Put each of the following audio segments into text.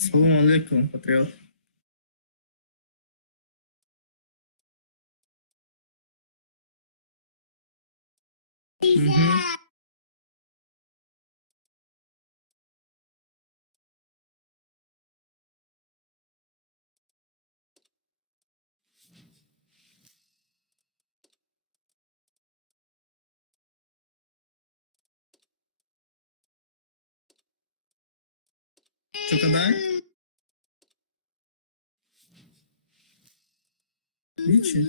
Салам алейкум, патриот. Мгм. Что когда? Вичи?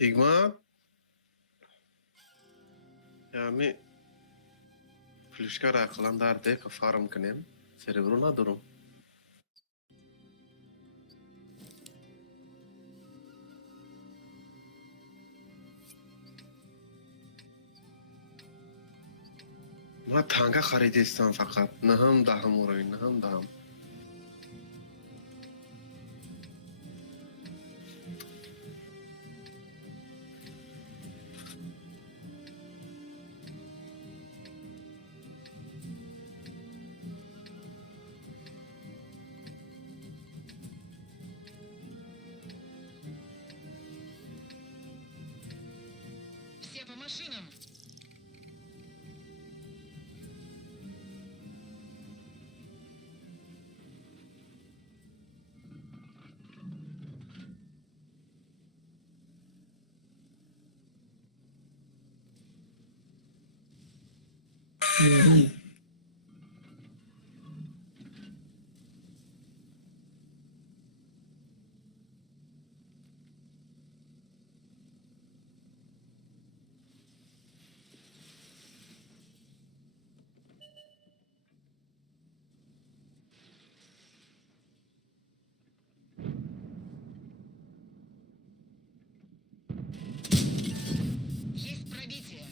Hikmat, yani Flushkar akılan de kafarım kinem, cerebruna durum. Ma tanga xaridestan fakat, naham daham uğrayın, naham daham. Все по машинам! Мгм. Есть пробитие!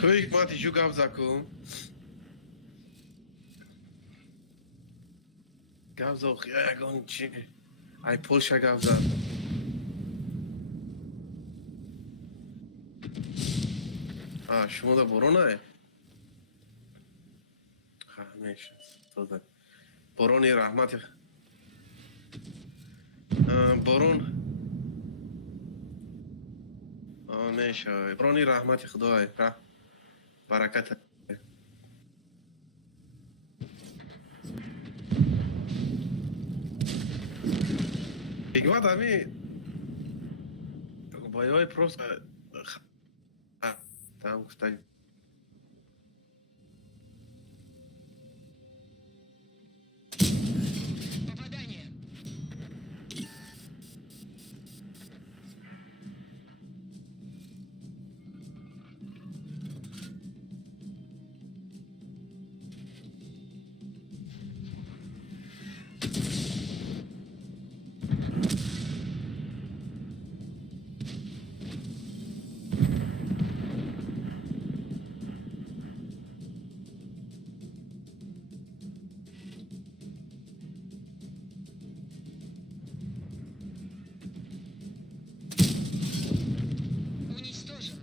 کویک ماتی جو گاب زکم گاب زو خیاگون چی ای پولشا گاب زد شما دا برونه همیشه تو دا برونی رحمت برون همیشه برونی رحمت خدای برکت حکمت همی بایوی پروست там кстати Попадание. Уничтожен.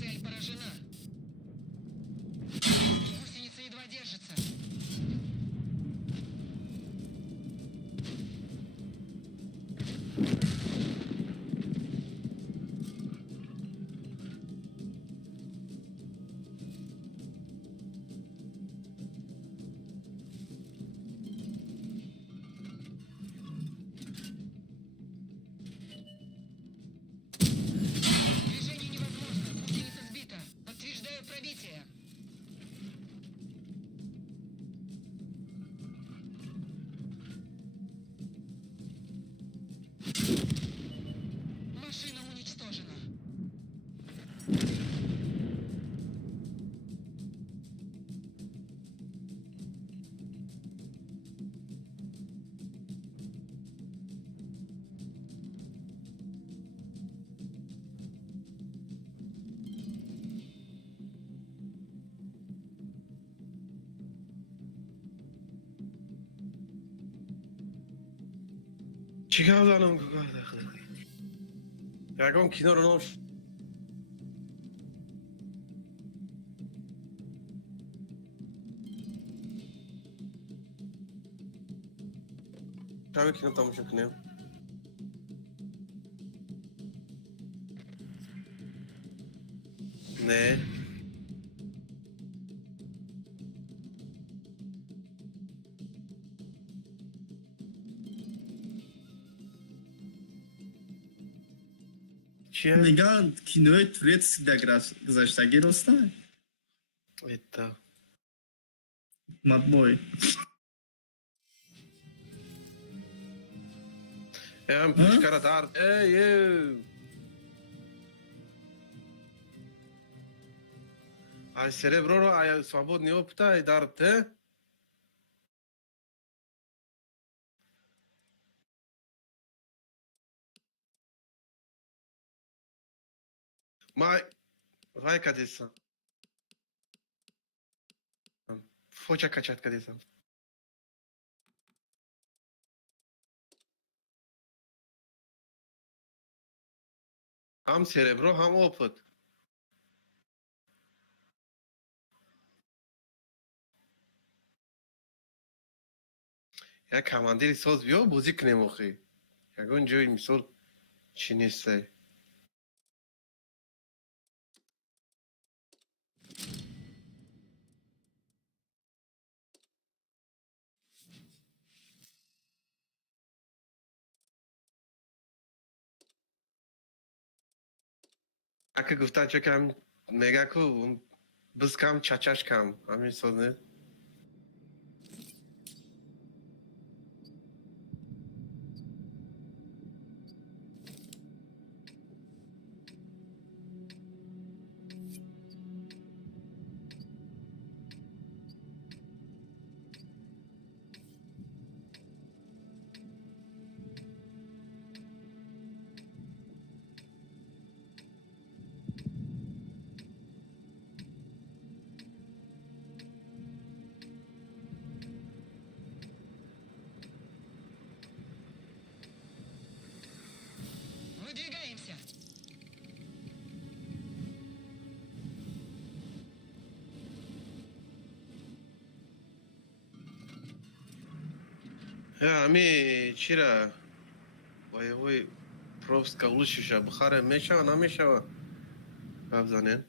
Цель поражена. Гусеница едва держится. Движение невозможно. Гусеница сбита. Подтверждаю пробитие. Машина уничтожена. چی گاب زنم یکم کنار نام شبه کنار تماشا کنیم نه چیه؟ میگن کینوی توریت در گذشتگی راسته ایتا مطبوعی هم پیشکره درد ای ای cerebro ای свободный опыт ай درد ته вай кадесам фоча качать кадесам هم cerebro هم опыт یک کماندیری ساز بیا بازی کنیم آخی یکون جای مثال چی نیسته اگه گفتن چه کم میگه که بز کم چچش کم همین ساز نه همی چرا وای پروفس کولشش بخاره میشه نمیشه بزنین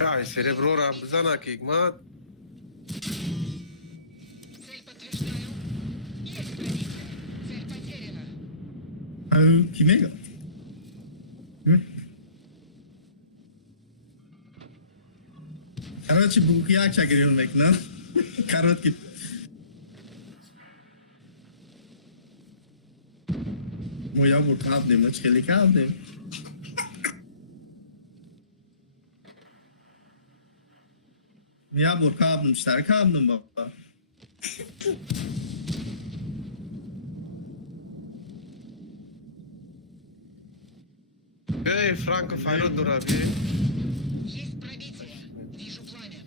ای سربرو را بزنه که ما Цель подтверждаю. Есть пробитие. Цель потеряна. Kime gel? Короче, бухяк çekiriyorum lan. Karot git. Moja vurkabdım, ne çelik aldım. Ya vurkabdım, sterk aldım baba. ای فرانکو فایرو دورا بی Есть пробитие. Вижу пламя.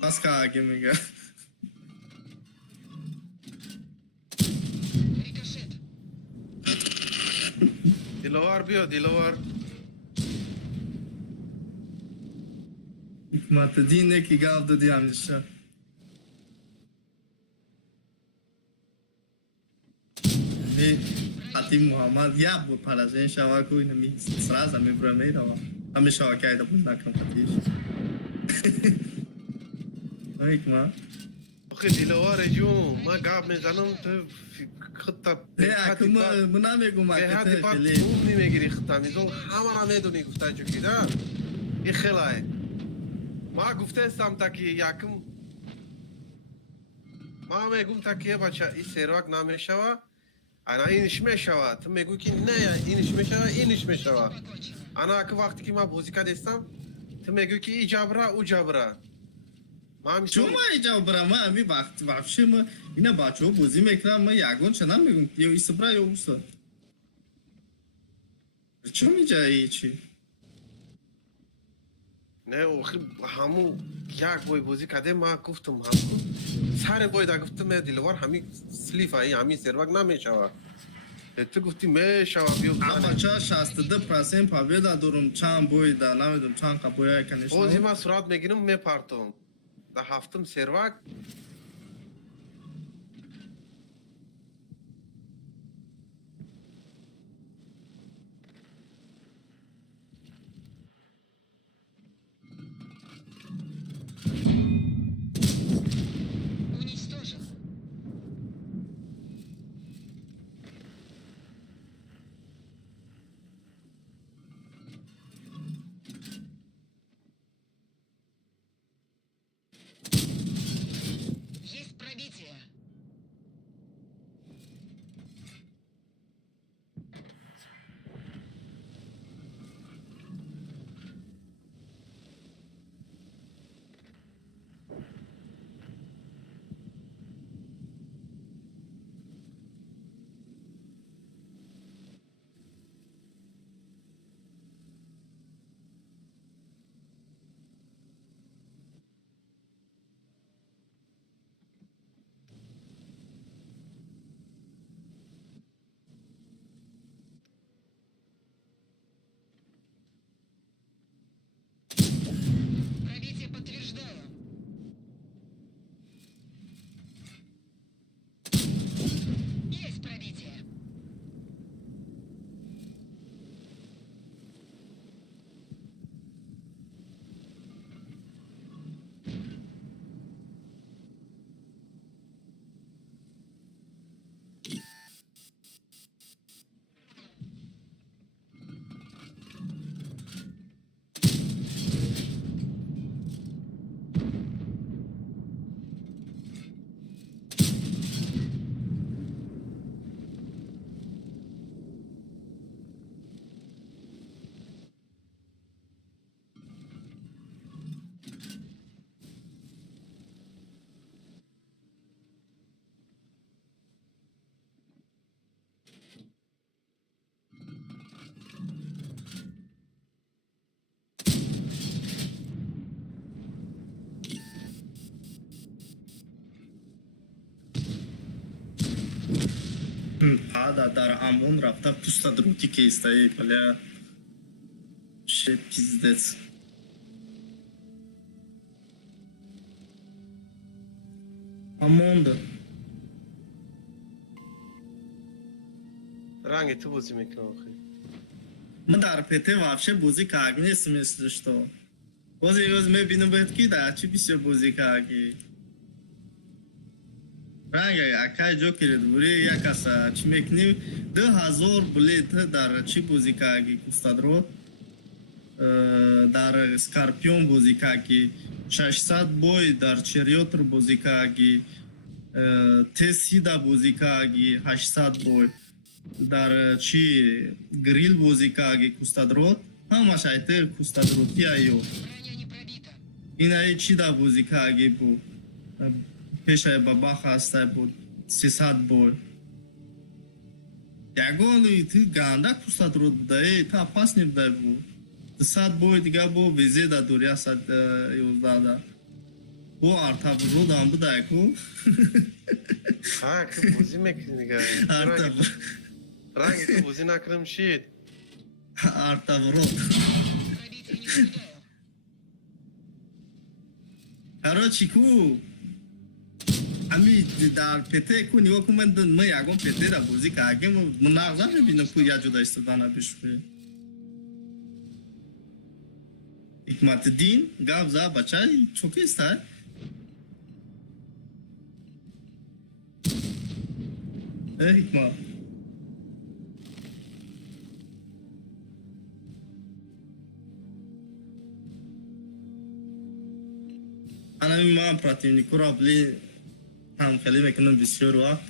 Paska gibi gel. Рикошет. دیلوار بیا دیلوار Hikmatı dinle ki kaldı diyemişler. Bir Hatim Muhammad ya bu parazen şava koy nemi sraza mi brame rava. Hame şava kayda bundan kan patiş. Hikmat. اخی دیلوار جو ما قاب میزنم تو خطه Ne akımı buna mı به gumak هدی بار kele. خوب نمیگیری خطه میزون همه را میدونی گفته جو که نه این خیلی ما گفته استم تا که یکم ما میگم تا که بچه این سرواک نمیشوه انا اینش میشوه تو میگوی که نه اینش میشوه اینش میشوه Покончено. انا که وقتی که ما بازی کردستم تو میگوی که ای جبره او جبره ما میشون Çuma icab brama bir vakti vapşi mı yine baço bozim ekran mı yagon çana mı gum diyor isbra yoksa. Çum icayı içi. نه اخی همون یک بای بازی کرده ما گفتم همون سر بای دا گفتم دیلوار همی سلیف ای همی سروک نمیشوه تو گفتی میشوه بیو Ama بزنه çağ şastıda prasen paveda durum çan boy da namedim çan kapoya kanış. بازی ما سرعت میگیرم میپرتم دا هفتم سروک Уничтожен. Ада дар амон рафта пуста друти кистаи бля. Ше пиздец. Амонда. رنگ تو بازی میکنه آخه من در پته вообще بازی کردم نیست مثل что. بازی روز میبینم باید کی در چی بسیار بازی کردی. رنگ اکای جو کرد بوری یک اصلا چی میکنیم 2000 بلیت در چی بازی کردی کستاد رو در اسکارپیون بازی کردی 600 بوی در چریوتر بازی کردی تسیدا بازی کردی 800 بوی در چی گریل بازی کردی کستاد رو همش ایت کستاد رو پیایو Броня не пробита. این ای چی دا بازی کردی بود پیش بابا خواسته بود 300 بود یگانوی تو گنده کستاد رو بوده تا پاس نبوده بود 300 بود دیگه بود ویزه دا دوریا 111 دا bu arta bu da bu da ku ها که بازی میکنی دیگه arta رنگ تو بازی نکردم شید arta bu Пробития не наблюдаю. короче ku ami dar pete ku nigo ku men me yagom pete da buzi ka ge mu nagza bibinam ku ya juda istadana bishwe Hikmatddin gavza bachai çok ister Hikmat Ana mimma противнику rabli هم خیلی میکنم بسیار وقت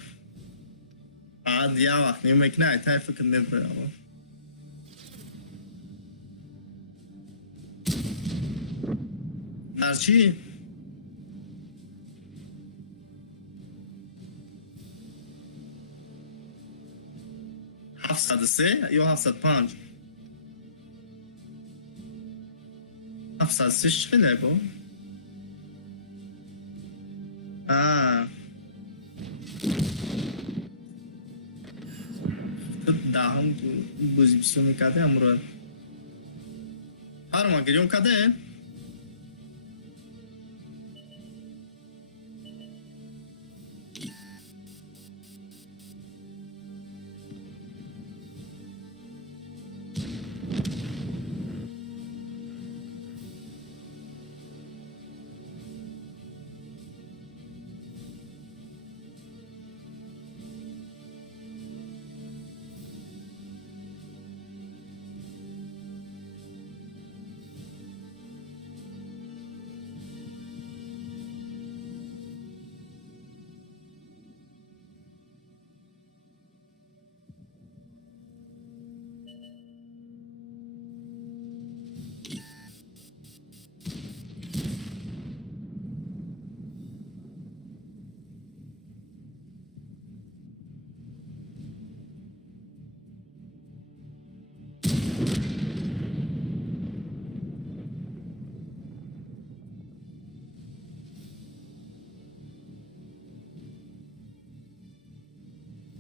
بعد یه وقت میکنه ایتای فکر نبره در چی؟ هفتصد سه یا هفتصد پنج؟ هفتصد سه خیلی با؟ دهم بازی بسیار میکرده امروز هر ما گریون کده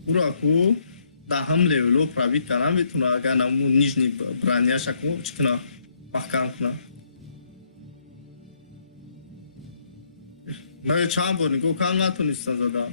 Uraku da ham levelo pravit kanam vituna aga namu nижний brania shaku chikna mahkam kna मैं चाह बोलने को खाना तो नहीं समझा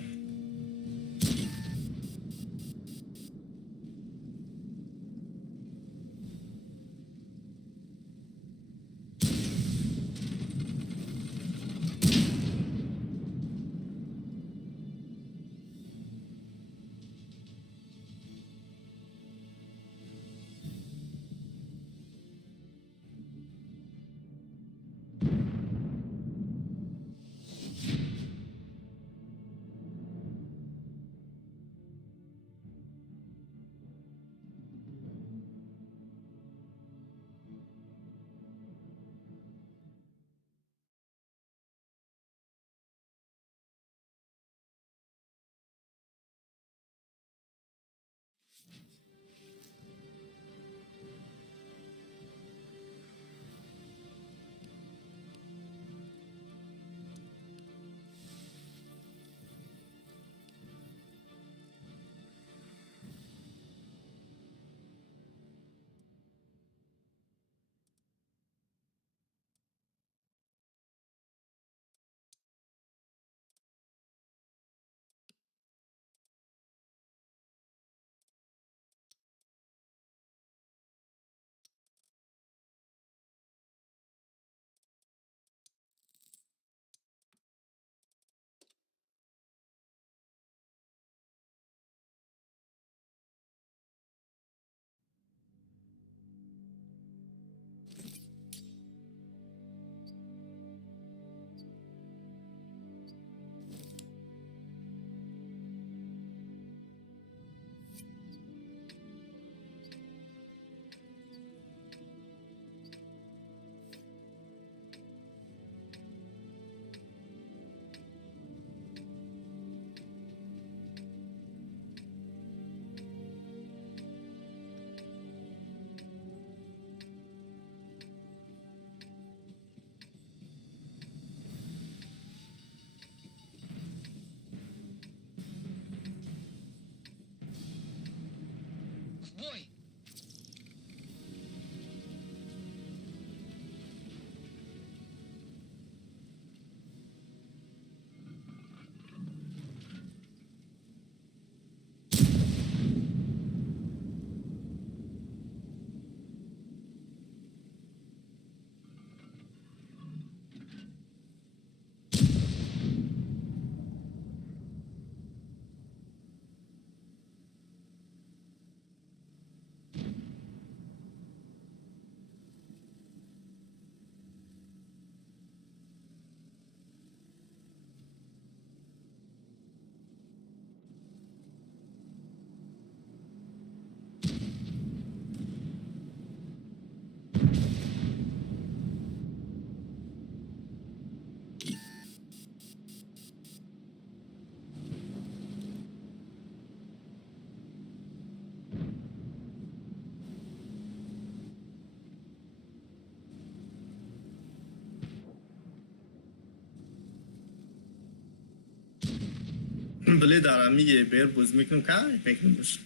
بله دارم میگه بیر بوز میکنم که میکنم بشه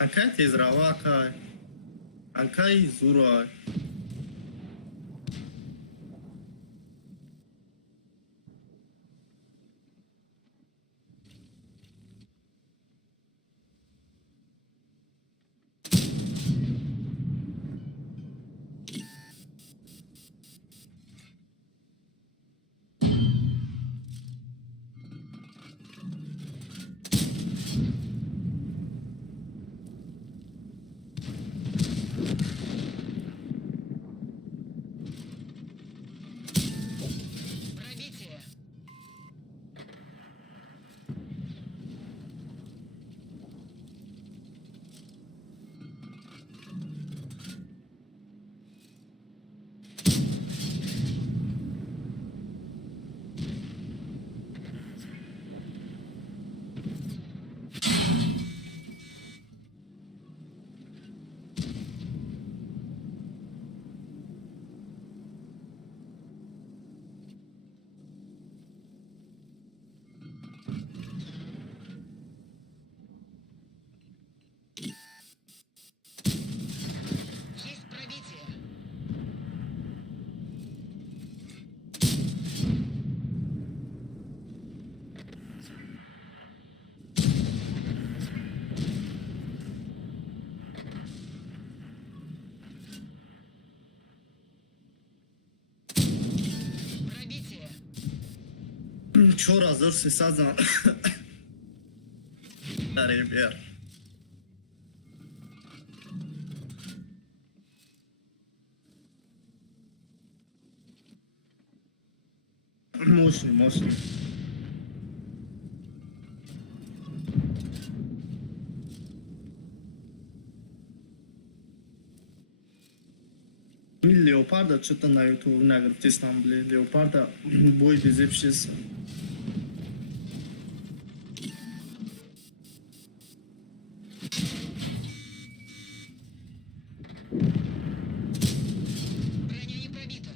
انکای تیز روا که انکای زورا Пробитие. Есть пробитие. Пробитие. 4300 داره بیر موشنی Leoparda что-то на YouTube нагрузить там, блин. Leoparda бой без общества. Броня не пробита.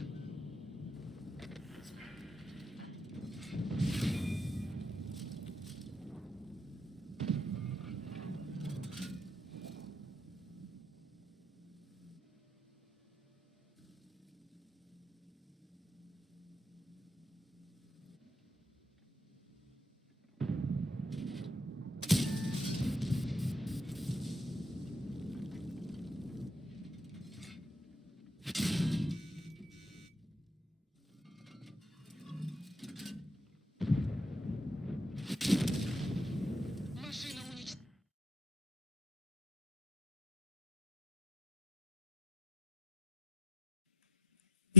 Машина уничтожена.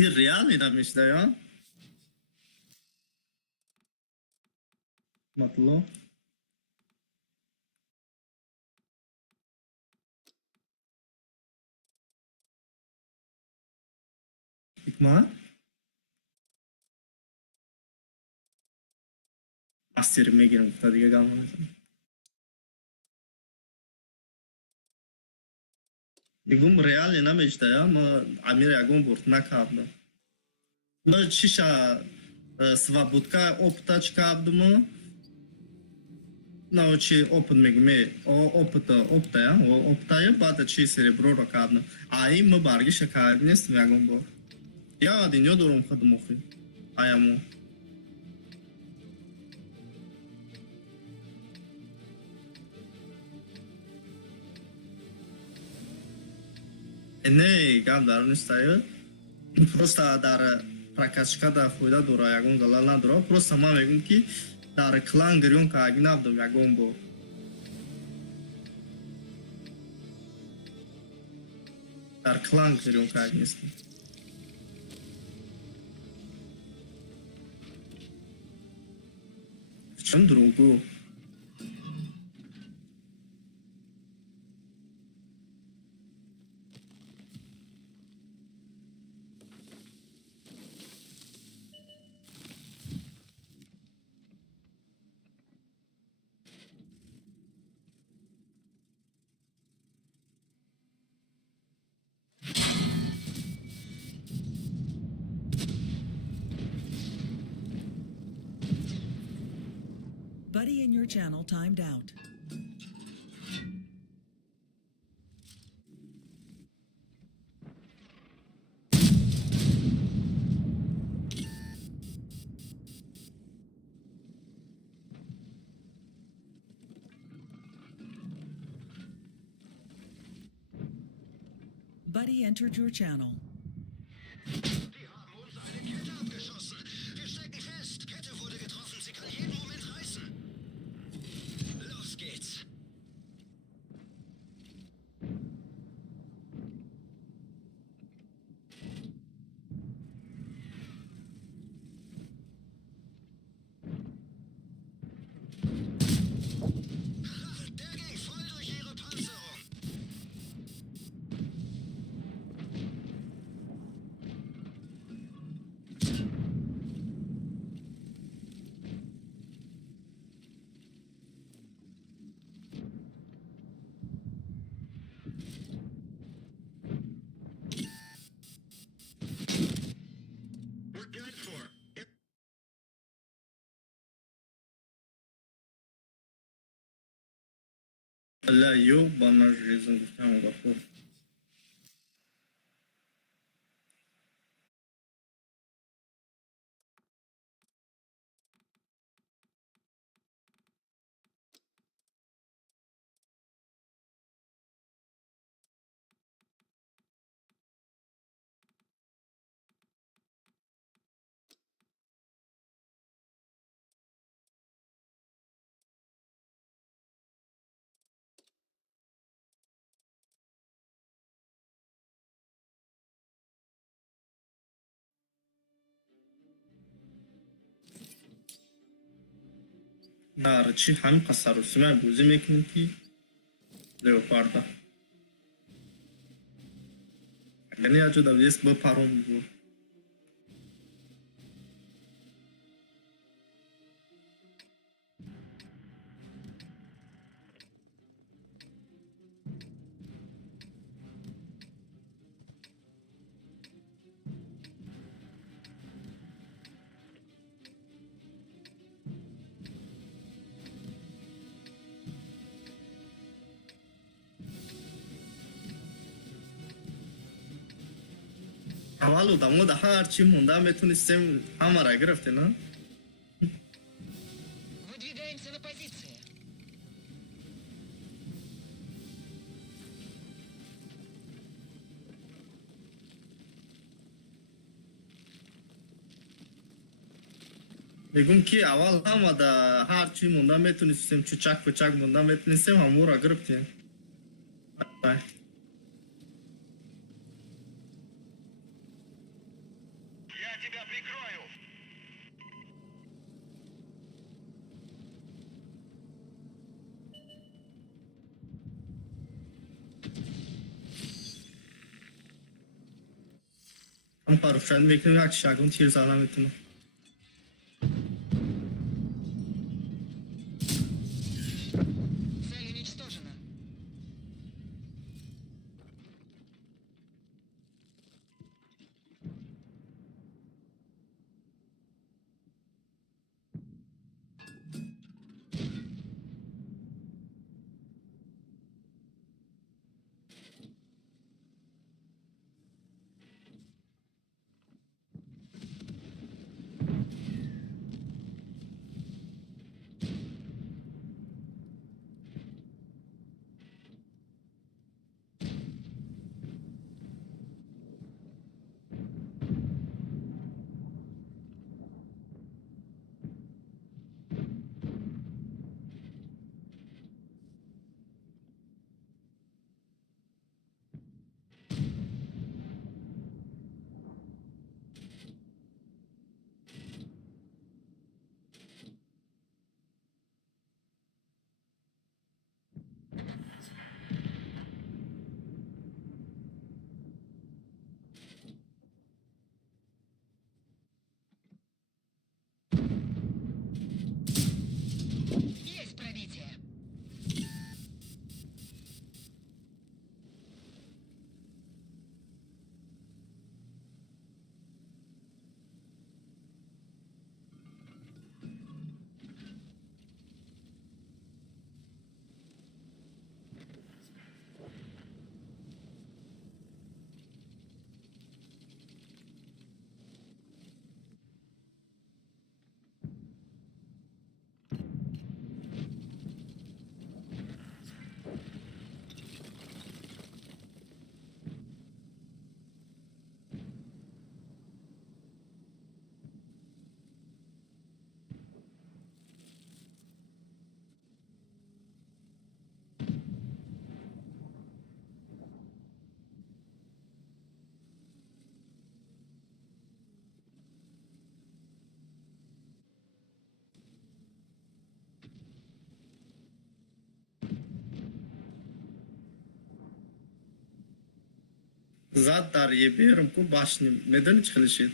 این ریال نمیشه یا مطلوب حکمت استیر میگیرم تا دیگه گام نمیزنم میگم ریال نمیشه یا ما امیر یکم برد نکردم ما چیشا свободка опыта кабдуму научи опыт мегме опыта я опыта я бада чи серебро кабдум а им мы барги шакарнес мягом бо я один я дуром ходмохи аяму не габдар нестаю просто дар прокачка да фойда дора ягон залал надора просто ма мегум ки дар клан гирён ка агнабдум ягон бо дар клан гирён ка агнестам чим другу Buddy in your channel timed out. Buddy entered your channel. Die haben uns eine Kette abgeschossen. Wir stecken fest. Kette wurde getroffen. Sie kann jeden Moment reißen. Los geht's. Der ging voll durch ihre Panzerung. We're good for. لا eu bana reason guftam gafur. Dar ci ham qasaru sima buzi mekin ki leoparda. Yani ajo da ves bu parom bu. Havalı da mı daha arçı munda metun istem hamara grafte na. Выдвигаемся на позиции. Begum ki aval ama da harçı munda metun istem çuçak bıçak munda metun istem hamura grafte. Bye. Я тебя прикрою. Am paru friend vekin ak shagun tir zana metun. Цель уничтожена. Zat dar yebiyorum ku başını. Neden çıkılışı?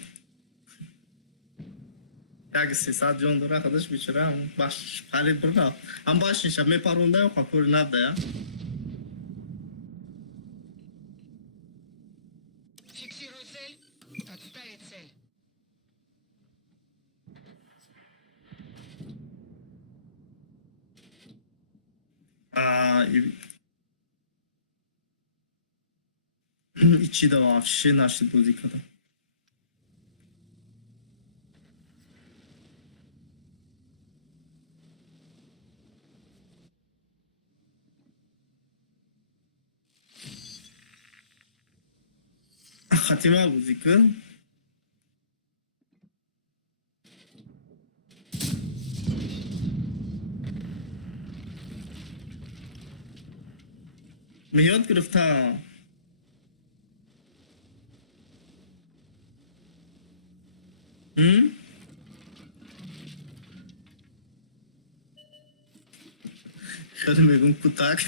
Yagisi sad yondur arkadaş biçire ama baş hali burada. Am başın şa me parunda yok kapur nabda ya. Фиксирую цель. Отставить цель. Aa, içi de вообще наши бузикада. Hatima buzika. من یاد گرفتم خیلی میگم کتک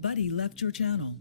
Buddy left your channel.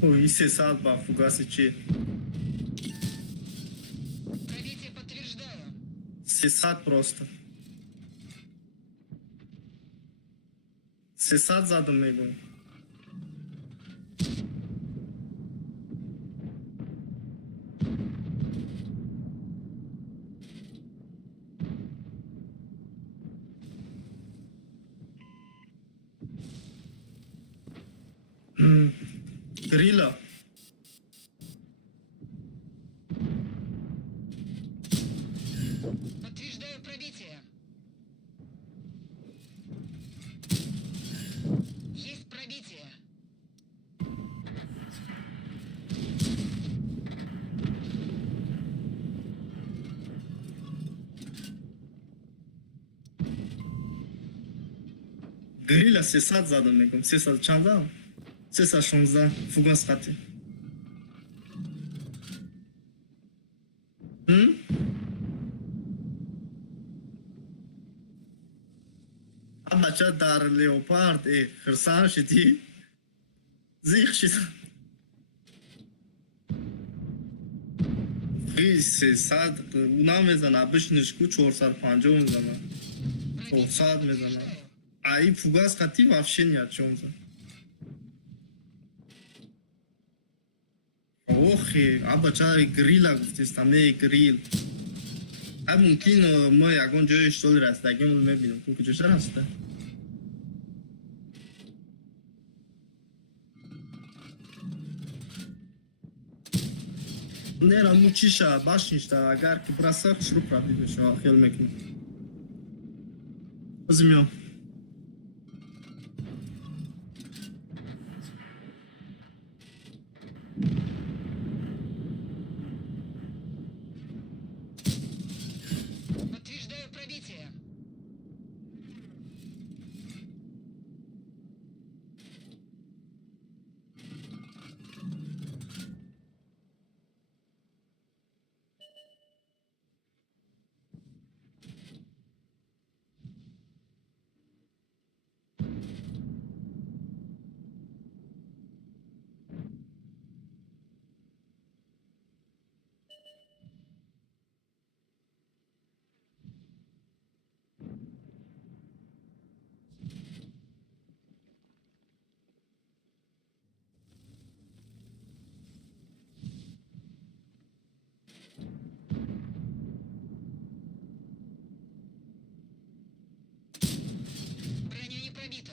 Ой, 300 ба фугаси чи? Пробитие подтверждаю. 300 просто. 300 задам мегум. Грила. Подтверждаю пробитие. Есть пробитие. Грила 300 задам мегум. 300 чанд задам? 316 фугас қати. бача дар леопард хирсан шидӣ? Зиқ шида. 300 намезана, бишнишку 450 мезана. 400 мезана. Ай фугас қати вообще ни о чём за. Охи, бача грила гуфтист, ҳамаи грил. мумкин мо ягон ҷои штоли расидагиамон мебинем. Ту куҷоша расида? нера мучиша башништа агар ки браса шуруъ пробит мешава хел мекунем. Озимём. Подтверждаю пробитие. Броня не пробита.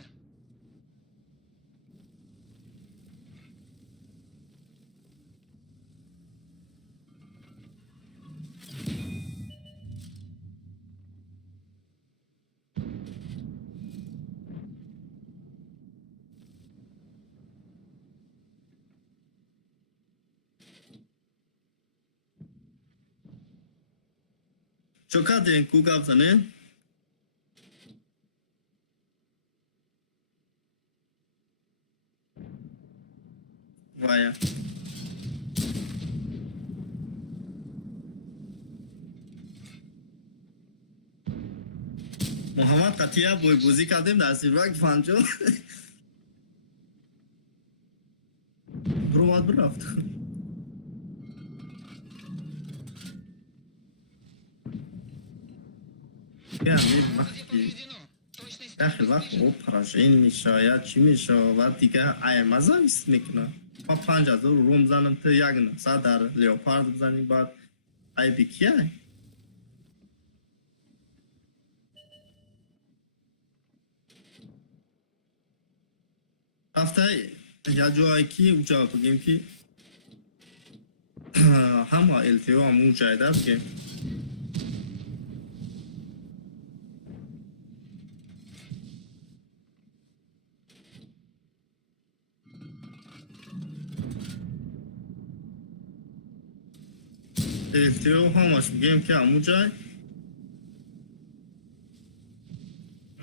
чокаден ку гап занем. вая муҳаммад қатия бойбозӣ кардем дар зирвак 50 ромад бирафт. вақт ки Повреждено. Точность яхи вақт поражение мешавад чӣ мешавад дигар айма завис мекунад. ма 5000 ром занам то 100 дар леопард бизанем баъд айби кияй. рафта як ҷое ки уҷа бигем ки ҳама ЛТО ҳамун ҷайда бигем. ЛТО ҳамаш бигем ки ҳамун ҷай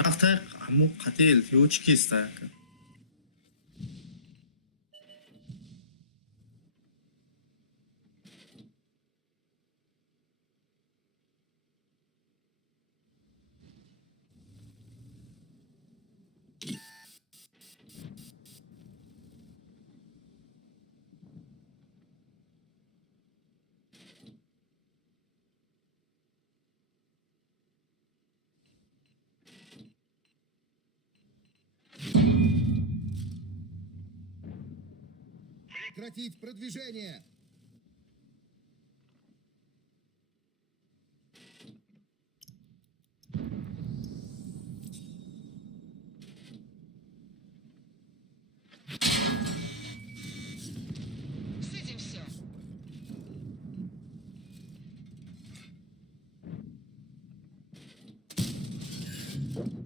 рафта ҳамун қати ЛТО чӣ киста яка. Прекратить продвижение! С этим все.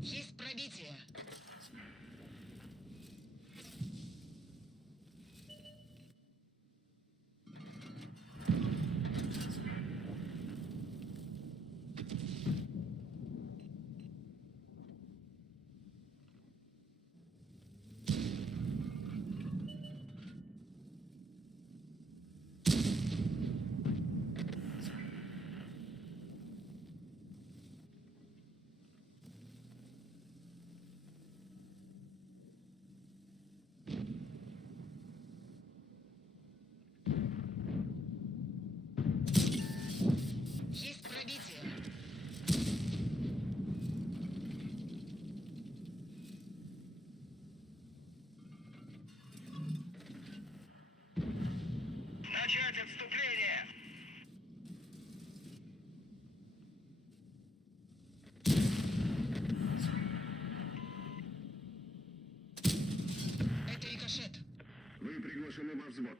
Есть пробитие. Есть пробитие. Начать отступление! Это рикошет. Вы приглашены во взвод.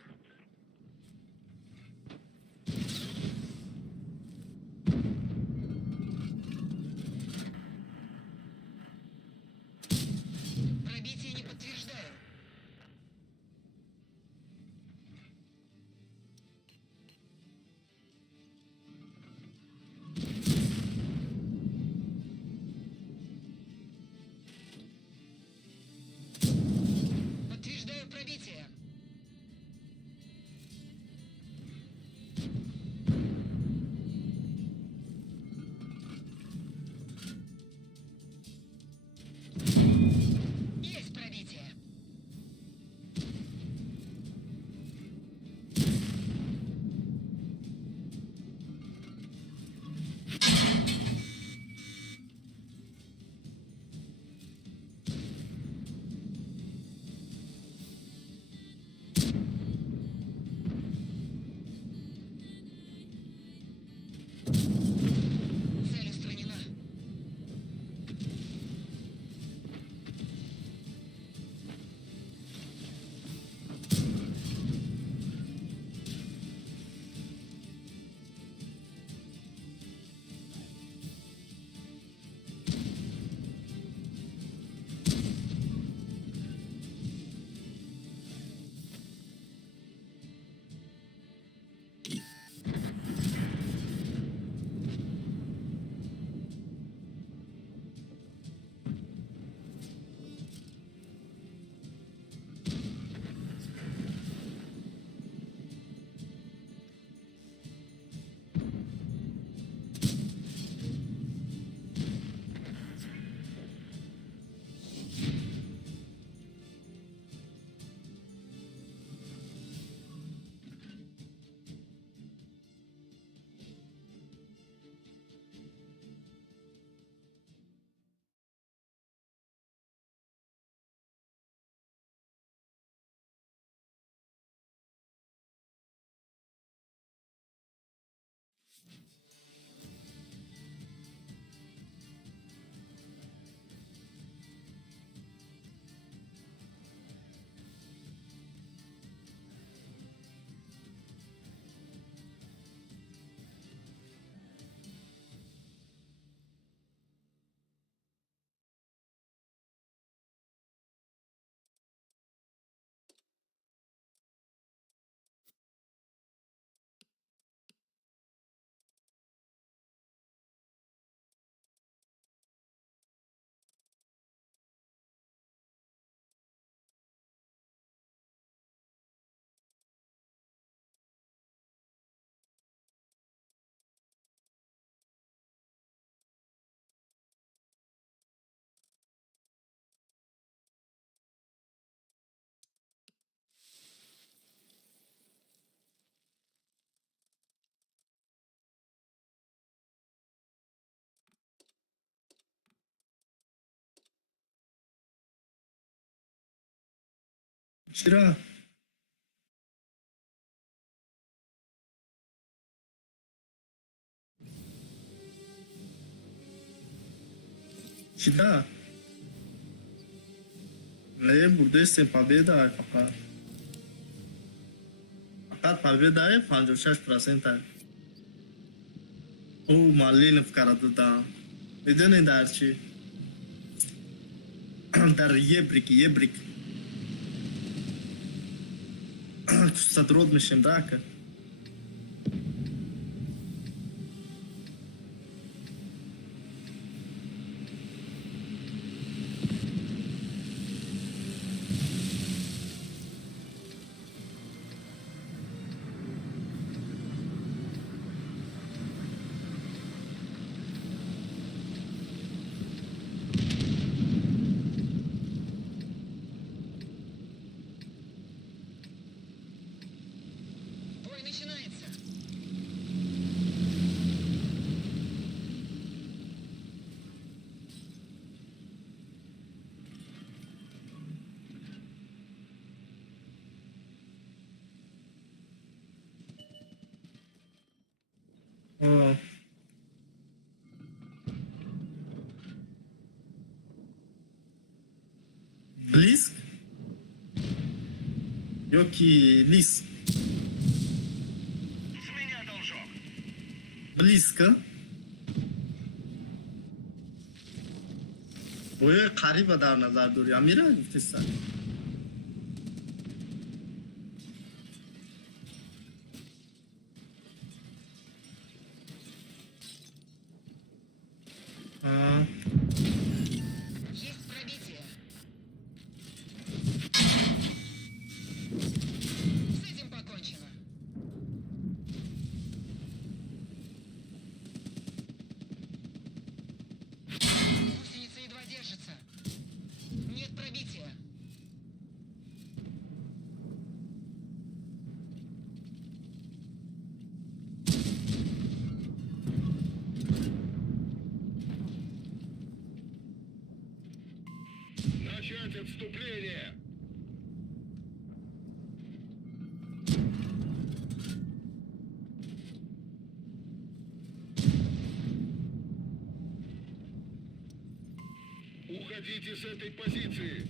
Пробитие не подтверждаю. Подтверждаю пробитие. Есть пробитие. Цель устранена. Вчера Чи да? Не, бурдестем победа фақат. Фақат победа 56%. О, Малинов карадуда. Видели дар чи? Дар ебрик. Садрод мишем дака. Бой начинается. О. Близк? Йоки лис. С меня должок. Близко. Ой, қариба дар назар дори. Амира гуфтисан. Есть пробитие. С этим покончено. Гусеница едва держится. Нет пробития. Начать отступление. Уходите с этой позиции.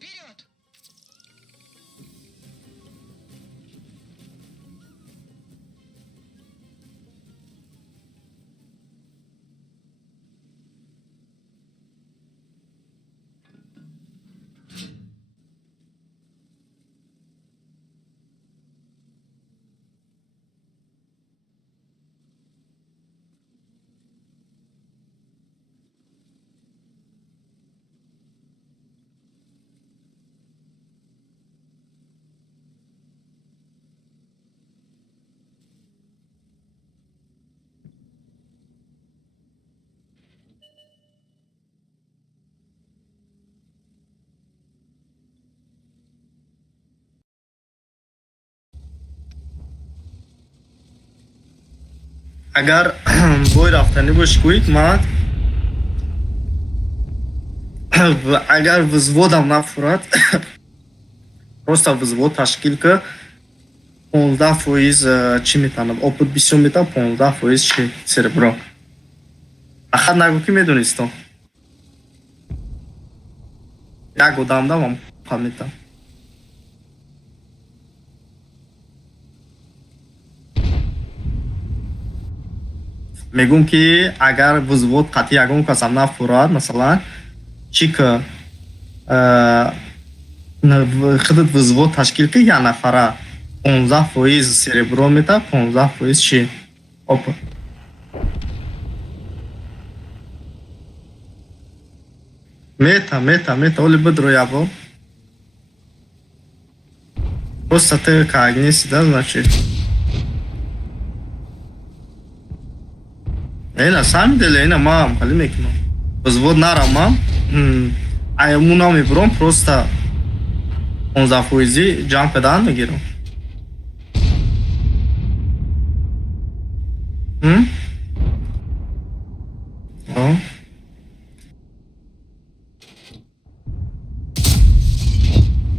Вперед! агар бой рафтанӣ бошикӯед ман агар взводам нафурад просто взвод ташкил ки 15% чӣ метавонад опыт бисёр метавон 15% чӣ серебро ахад нагӯ ки медонистон як одамдам ам фаҳмитам мегӯм ки агар взвод қатъи ягон касам нафурад масалан чӣ ки худут взвод ташкил ки як нафара 15% серебро мета 15% чӣ опыт мета оли бидро ябо просто ты как неси да значит ина сами деле ина мам хали мекунам взвод нарамам мунам мебурам просто 15% ҷамъ кадан мегирам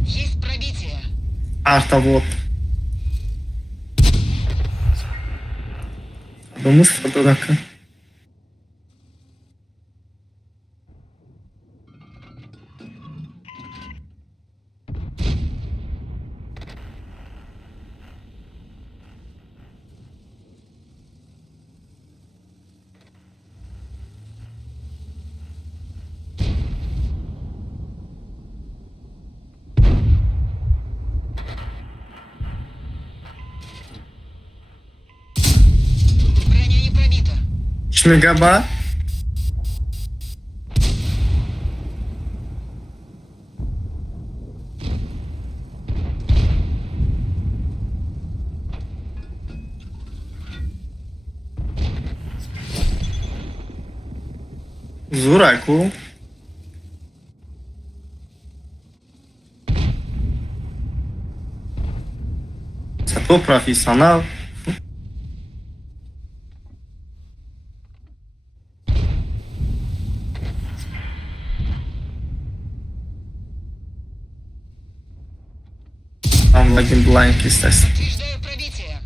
Есть пробитие. артавод думаешь фотодака Броня не пробита. чӣ мега ба зураку зато профессионал там один блайнд естественно Подтверждаю пробитие.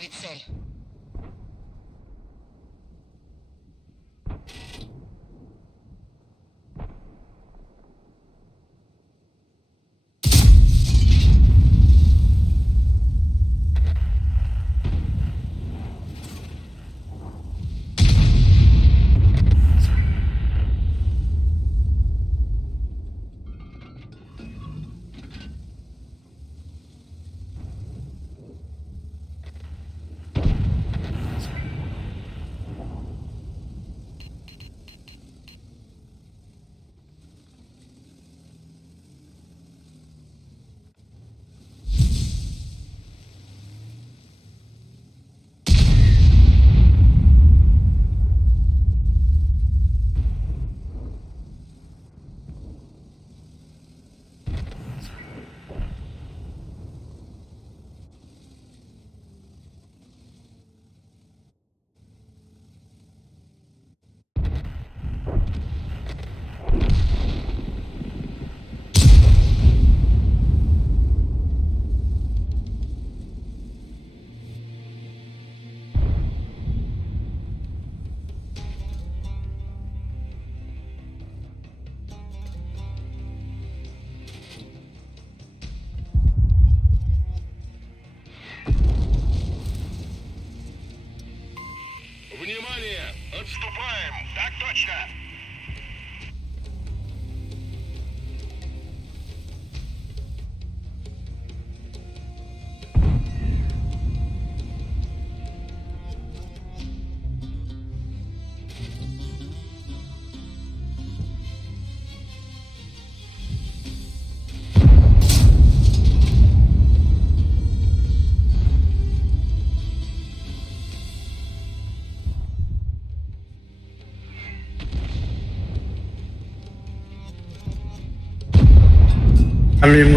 ставить цель. Внимание! Отступаем! Так точно!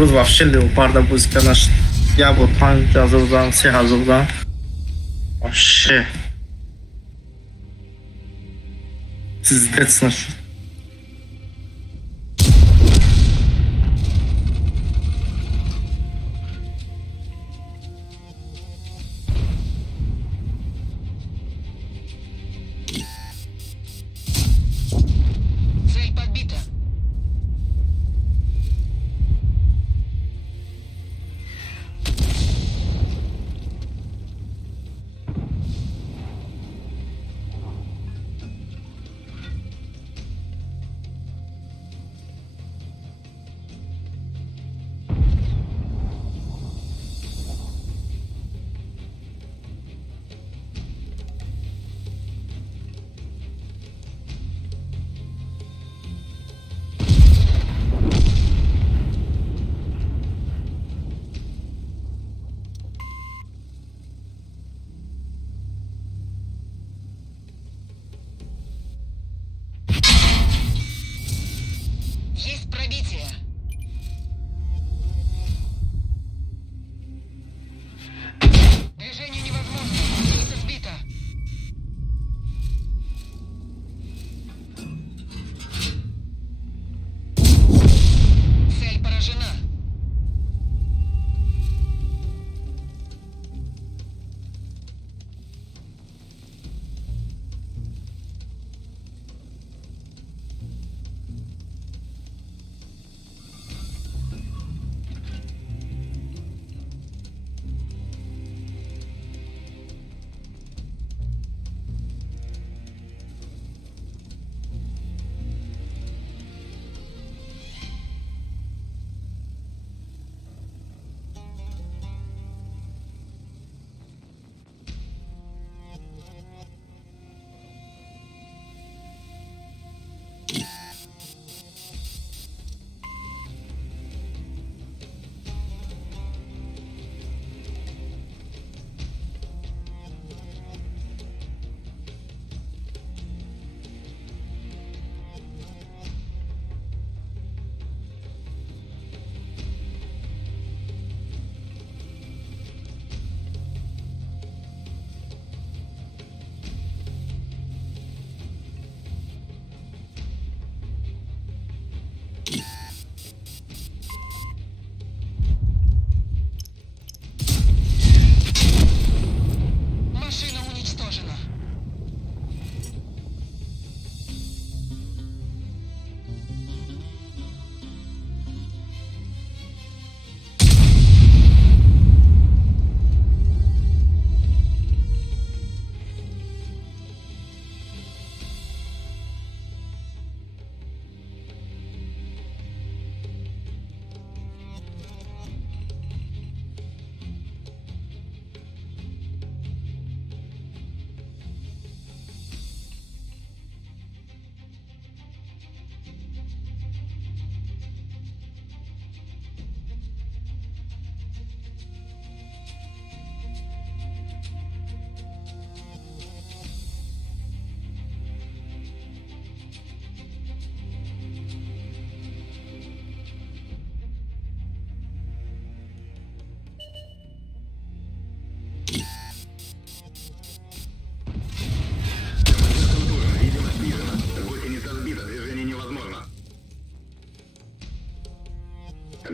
امروز вообще леопарда бузика наш. Я вот 5000 зан, 3000 зан. Вообще. Пиздец наш. Цель подбита. Есть пробитие. Движение невозможно. Птица сбита. Цель поражена.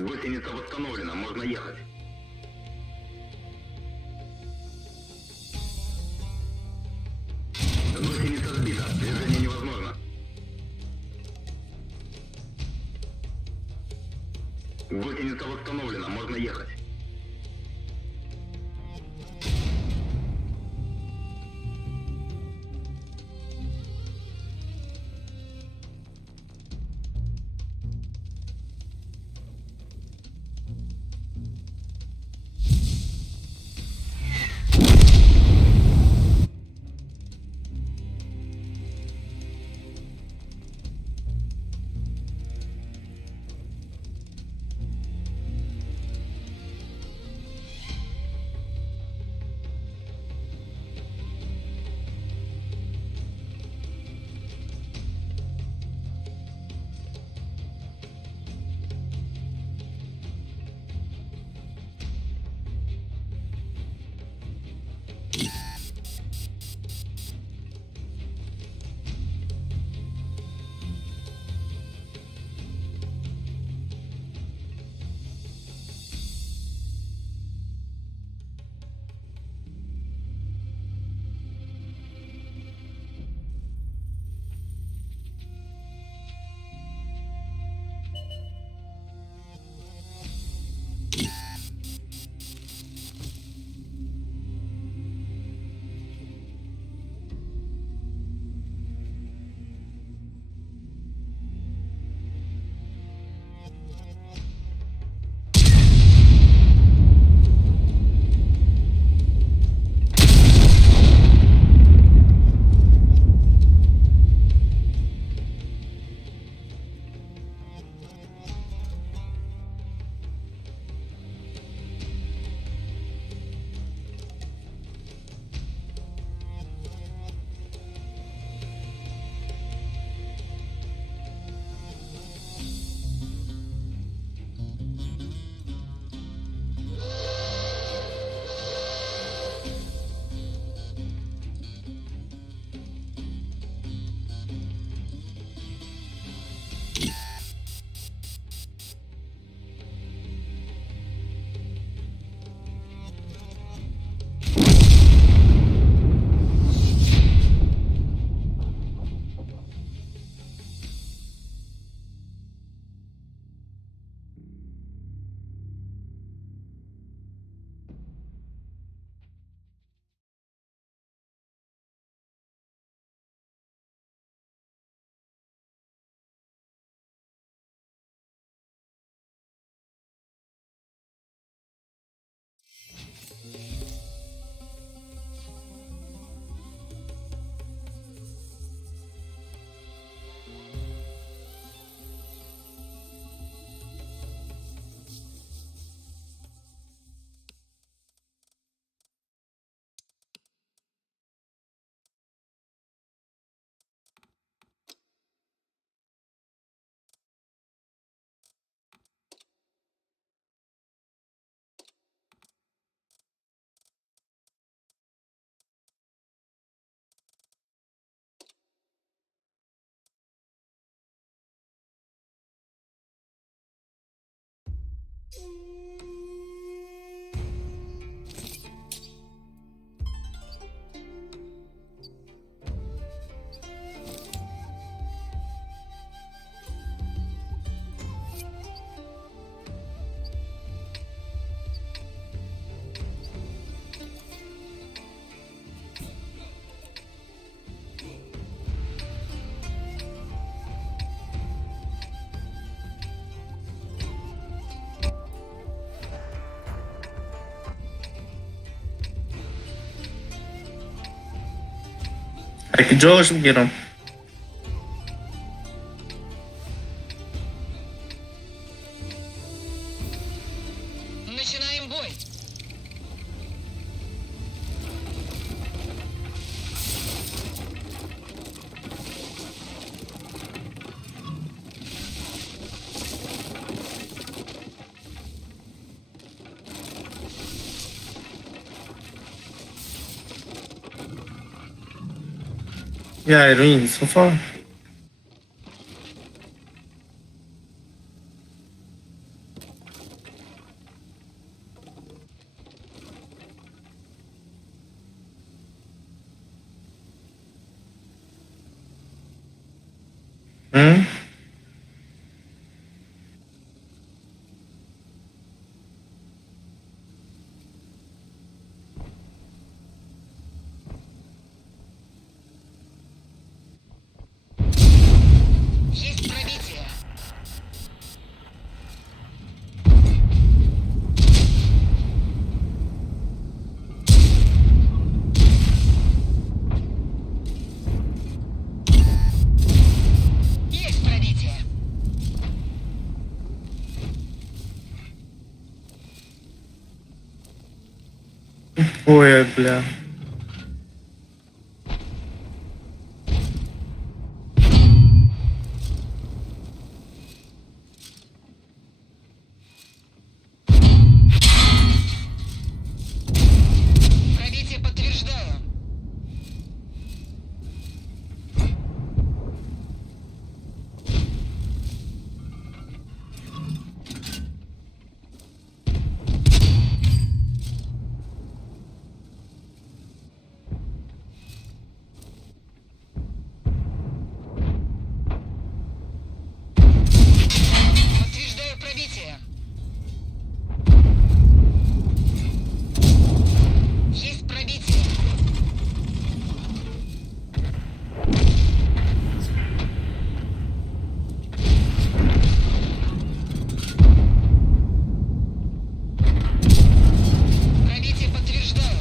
Гусеница восстановлена, можно ехать. Гусеница сбита, движение невозможно. Гусеница восстановлена, можно ехать. Josh Giram. Начинаем бой. Yeah, Irene, so far. М? Есть пробитие. Есть пробитие. Ой, бля. Пробитие подтверждаю. Подтверждаю пробитие. Есть пробитие. Пробитие подтверждаю.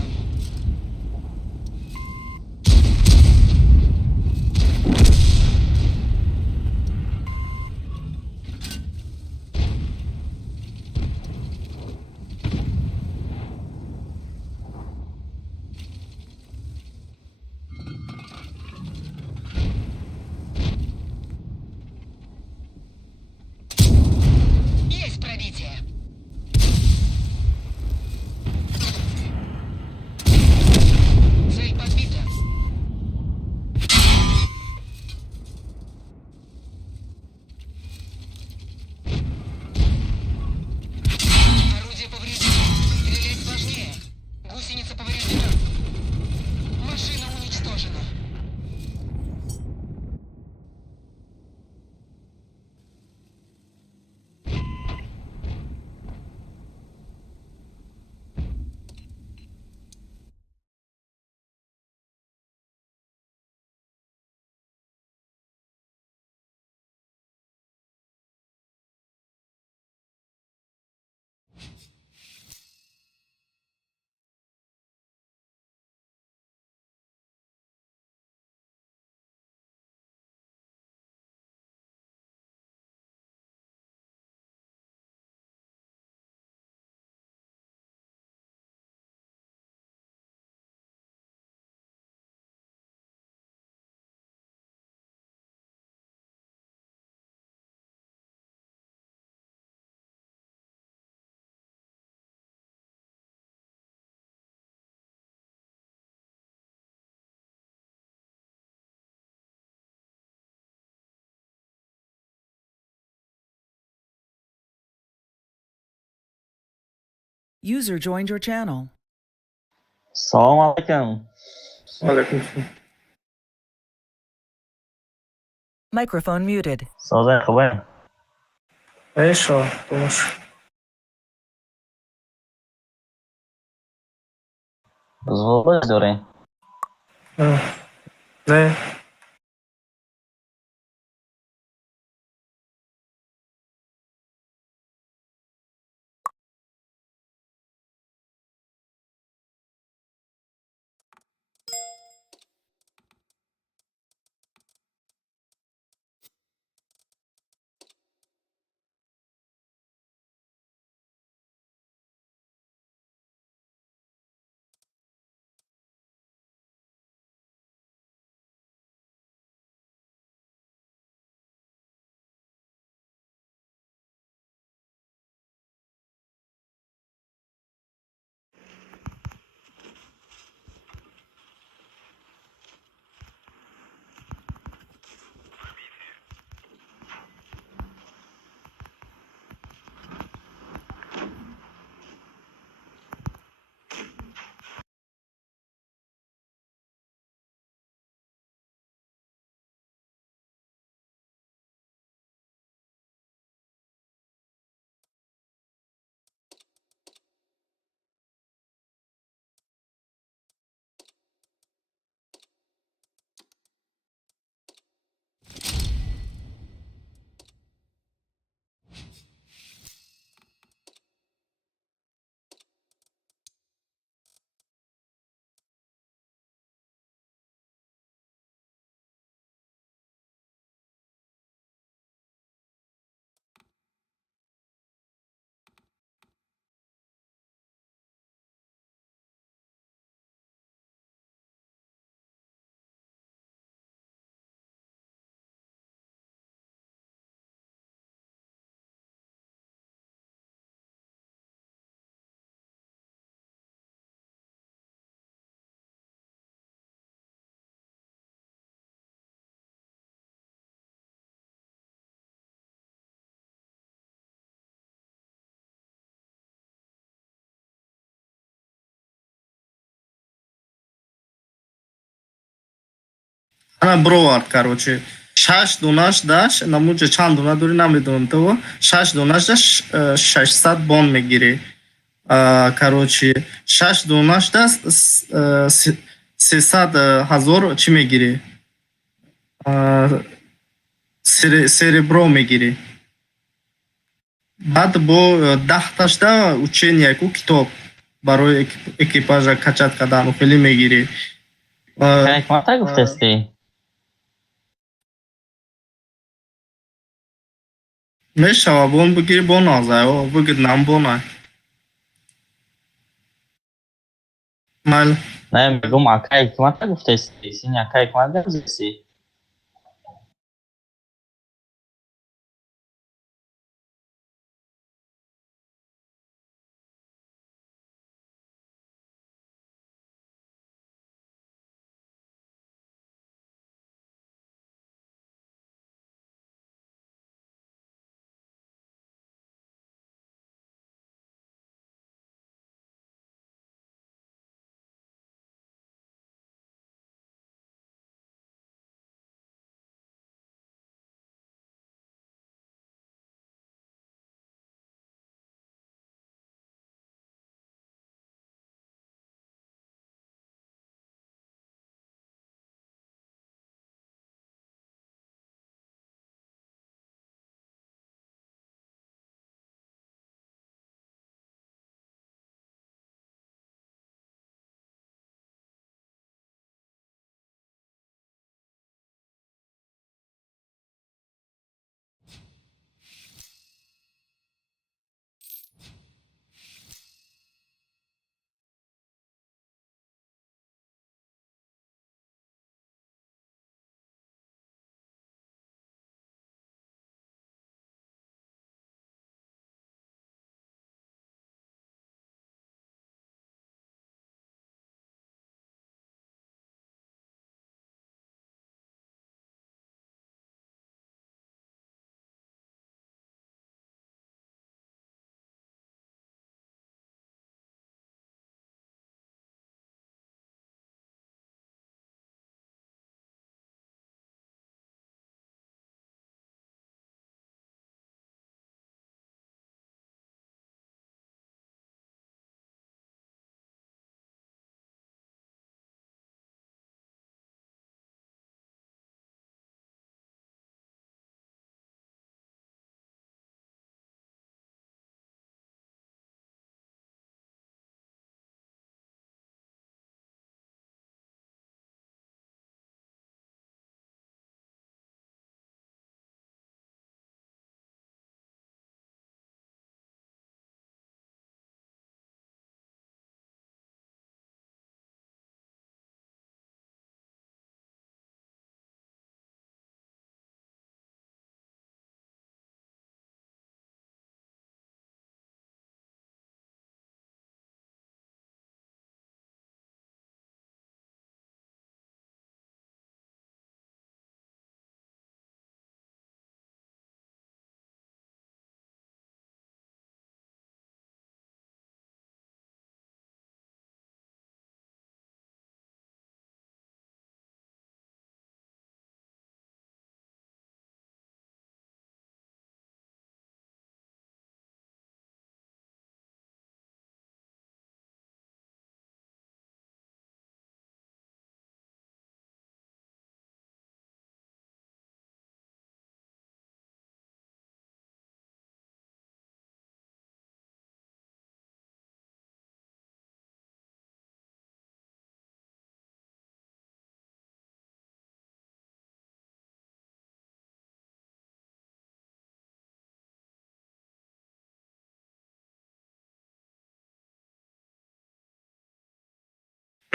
Есть пробитие. Цель подбита. Орудие повреждено. Стрелять сложнее. Гусеница повреждена. Машина уничтожена. User joined your channel. Assalamualaikum. Алейкум. Microphone muted. Sağ اخوان. ايش هو؟ طمش. Звук дурень. Не. Ана бровард, короче. 6 донаш даш, намуҷа чанд дона дори намедонам то. 6 донаш даш 600 бон мегири. Короче, 6 донаш даш 300,000 чӣ мегири? Серебро мегири. Баъд бо 10ташда учения ку китоб барои экипажа качат кардану хеле мегири. Хикмата гуфтасти? Мешава бон бигири бон азай, бигирнам бонай. Майли. Не, мегум ака хикмата гуфтасти. Син ака хикмата гуфтасти?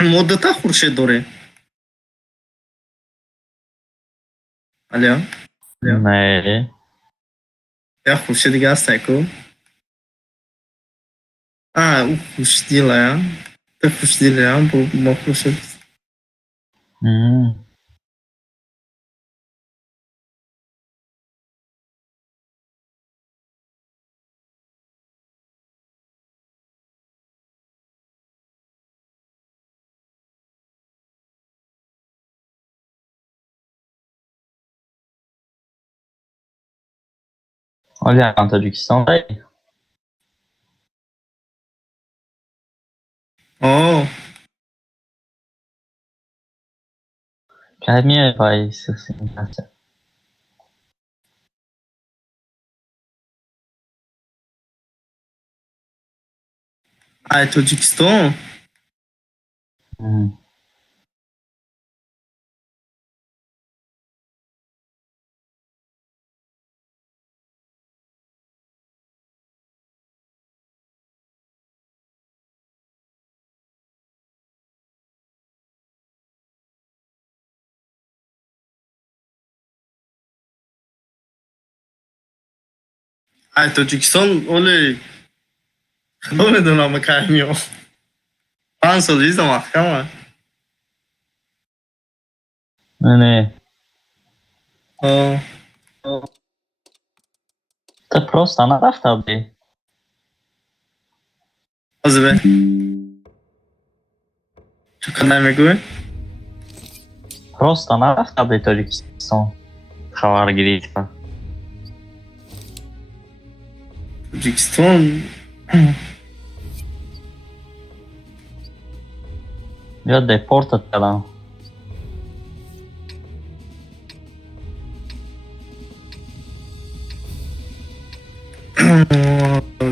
муддата хуршед дорем. Алё, Не. я хуршедига ҳастай ку? Ӯ хушдилая. Ту хушдилая, мо хуршед. М. Olha, a Tajiquistão tá aí. Oh, Que é meu país, assim, tá certo. Tajiquistão? Hum. Tajiquistão, olha, olha do nome caminho. Panso diz uma cama. Ne. Oh, Te prosta na rafta be. az be. Çok önemli gibi. Prosta na rafta be Tajiquistão. Xavar girişme. Tacikistan Ya deporta te lan.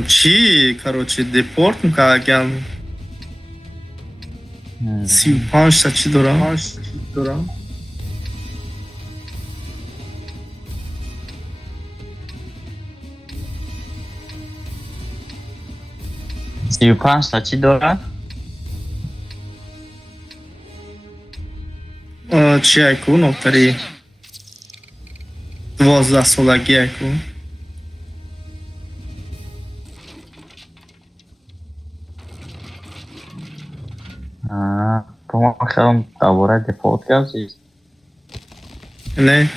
чи, короче, депорт мекардем. Hmm. 35 та чӣ дорам? سی و پنج تا چی دارن؟ چی айку нотари 12 солаги айку. تو ما خیلی دوباره دفاعات کردی؟ نه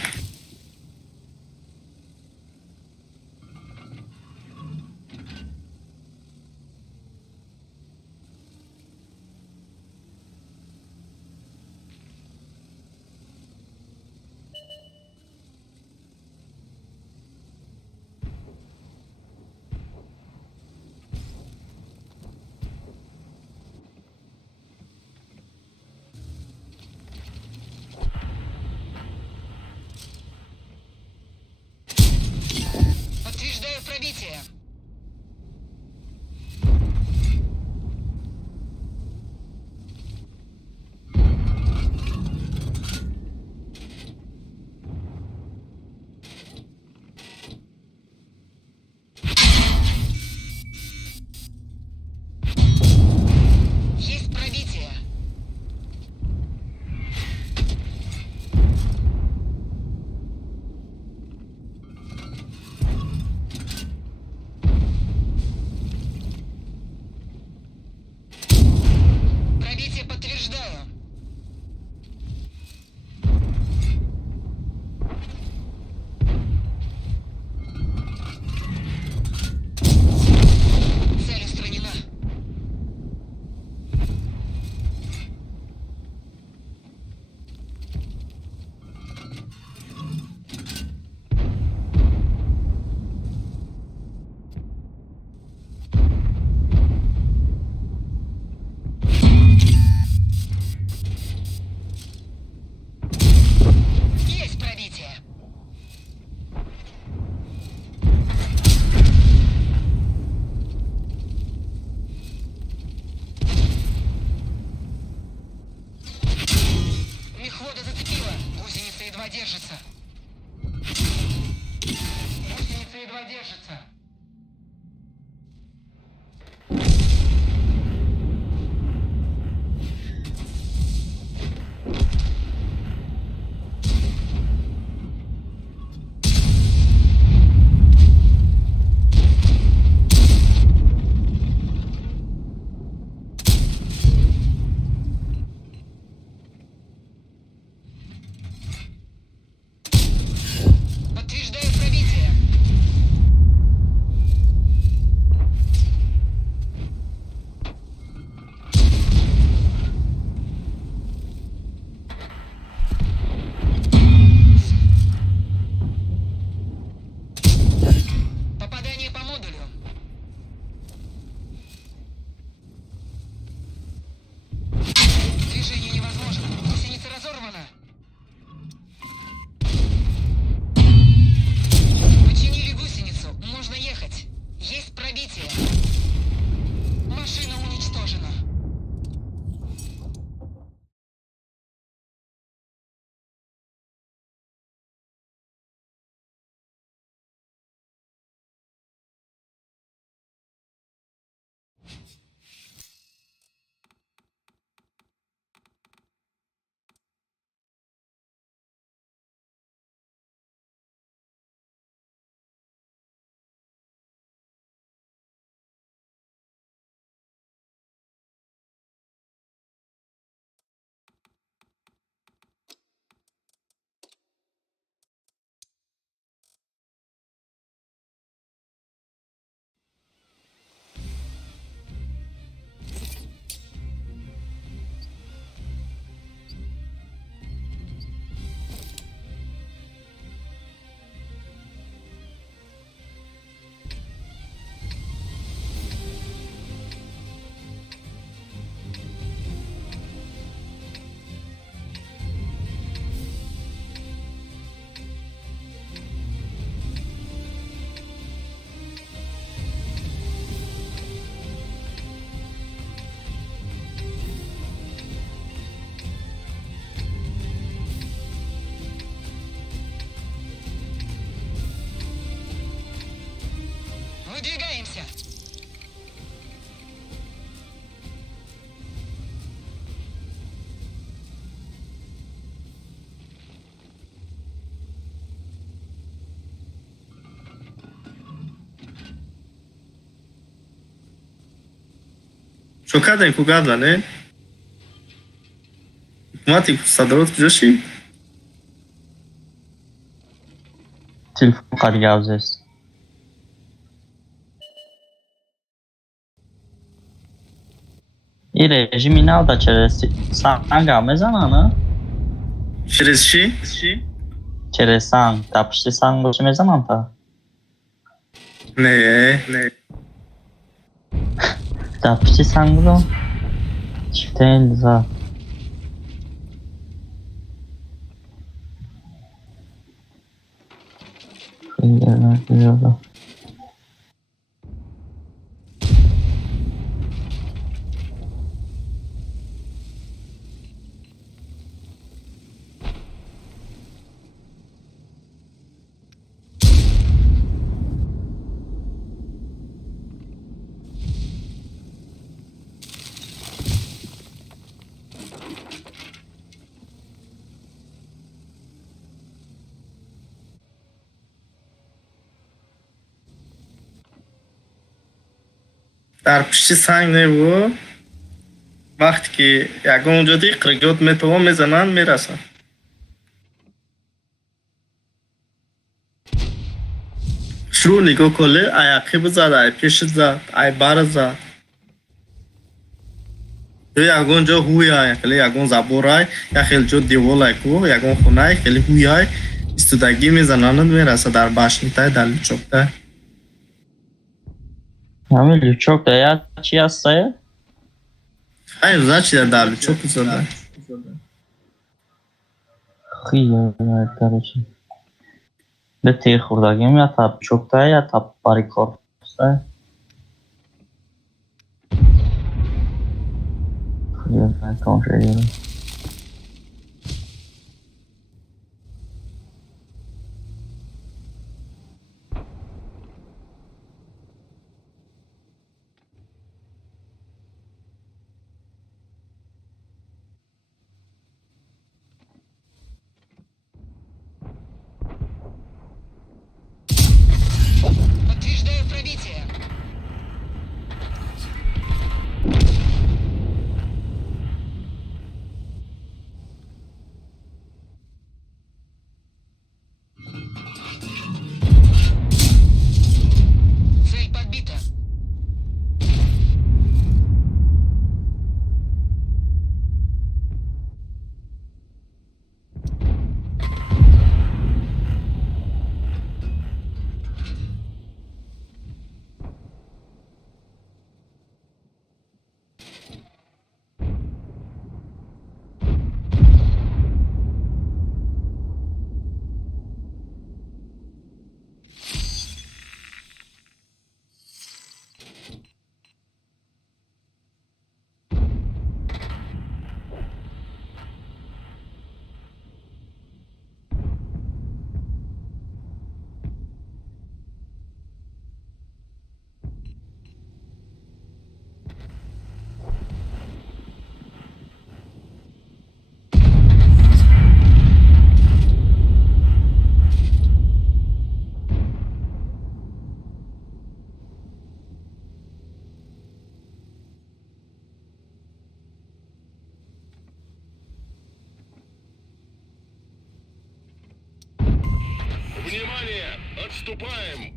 Готовься. Шукадай кугадла, не? Мати садрот кужаши? Telefon carregados. I režim inalda через sanga mezananı. Через și? Через sang. Tapıştı sang ce mezanan ta. Ne? Tapıştı sang bu. Çifteyin za. Güzel. در پشت سنگ نبو وقتی که یکم اونجا دی قرقیات مترها میزنن میرسن شروع نگاه کله ای عقب زد ای پیش زد ای بر زد یکم جا هوی های خیلی یکم زبور های یا خیلی جا دیوال های کو یکم خونه های خیلی هوی های استودگی میزنن میرسه در باشنیتای در لچوکتای Amil çok da ya çi hastaya. Hayır zaten derli çok güzel. Xiyar kardeşim. Ve tek hurdagim ya tab çok da ya tab bari korkusta. Xiyar ben kontrol ediyorum. Подтверждаю пробитие. Цель подбита. Внимание! Отступаем!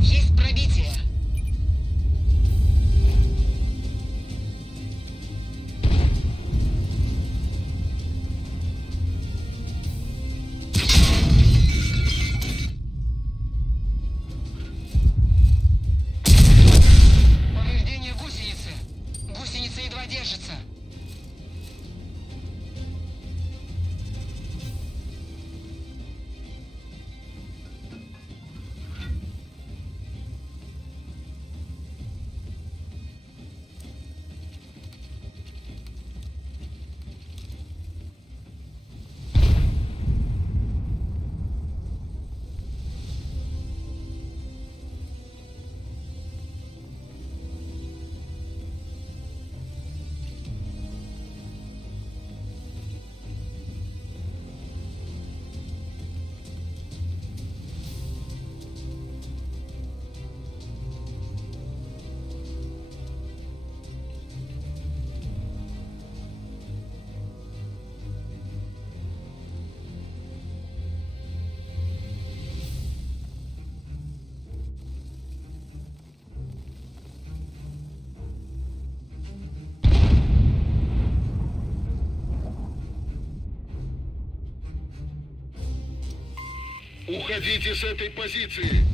Есть пробитие. Повреждение гусеницы. Гусеница едва держится. Уходите с этой позиции.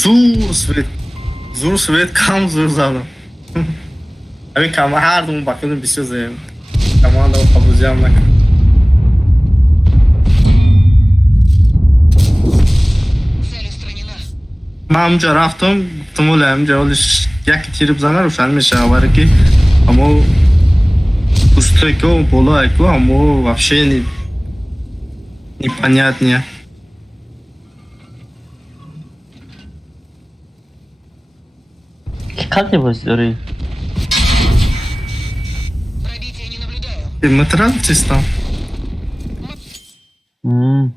زور سوید کم زور زدم. همین کم هر دوم بکنیم بسیار زیم. کمان دو خبوزی هم نکن. Цель устранена. من همونجا رفتم گفتم ولی همونجا ولش یکی تیر بزنه روشن میشه آوره که اما пустой que было que amo вообще непонятнее. Как его сделали? Пробития не наблюдаю. И мы тратитесь там.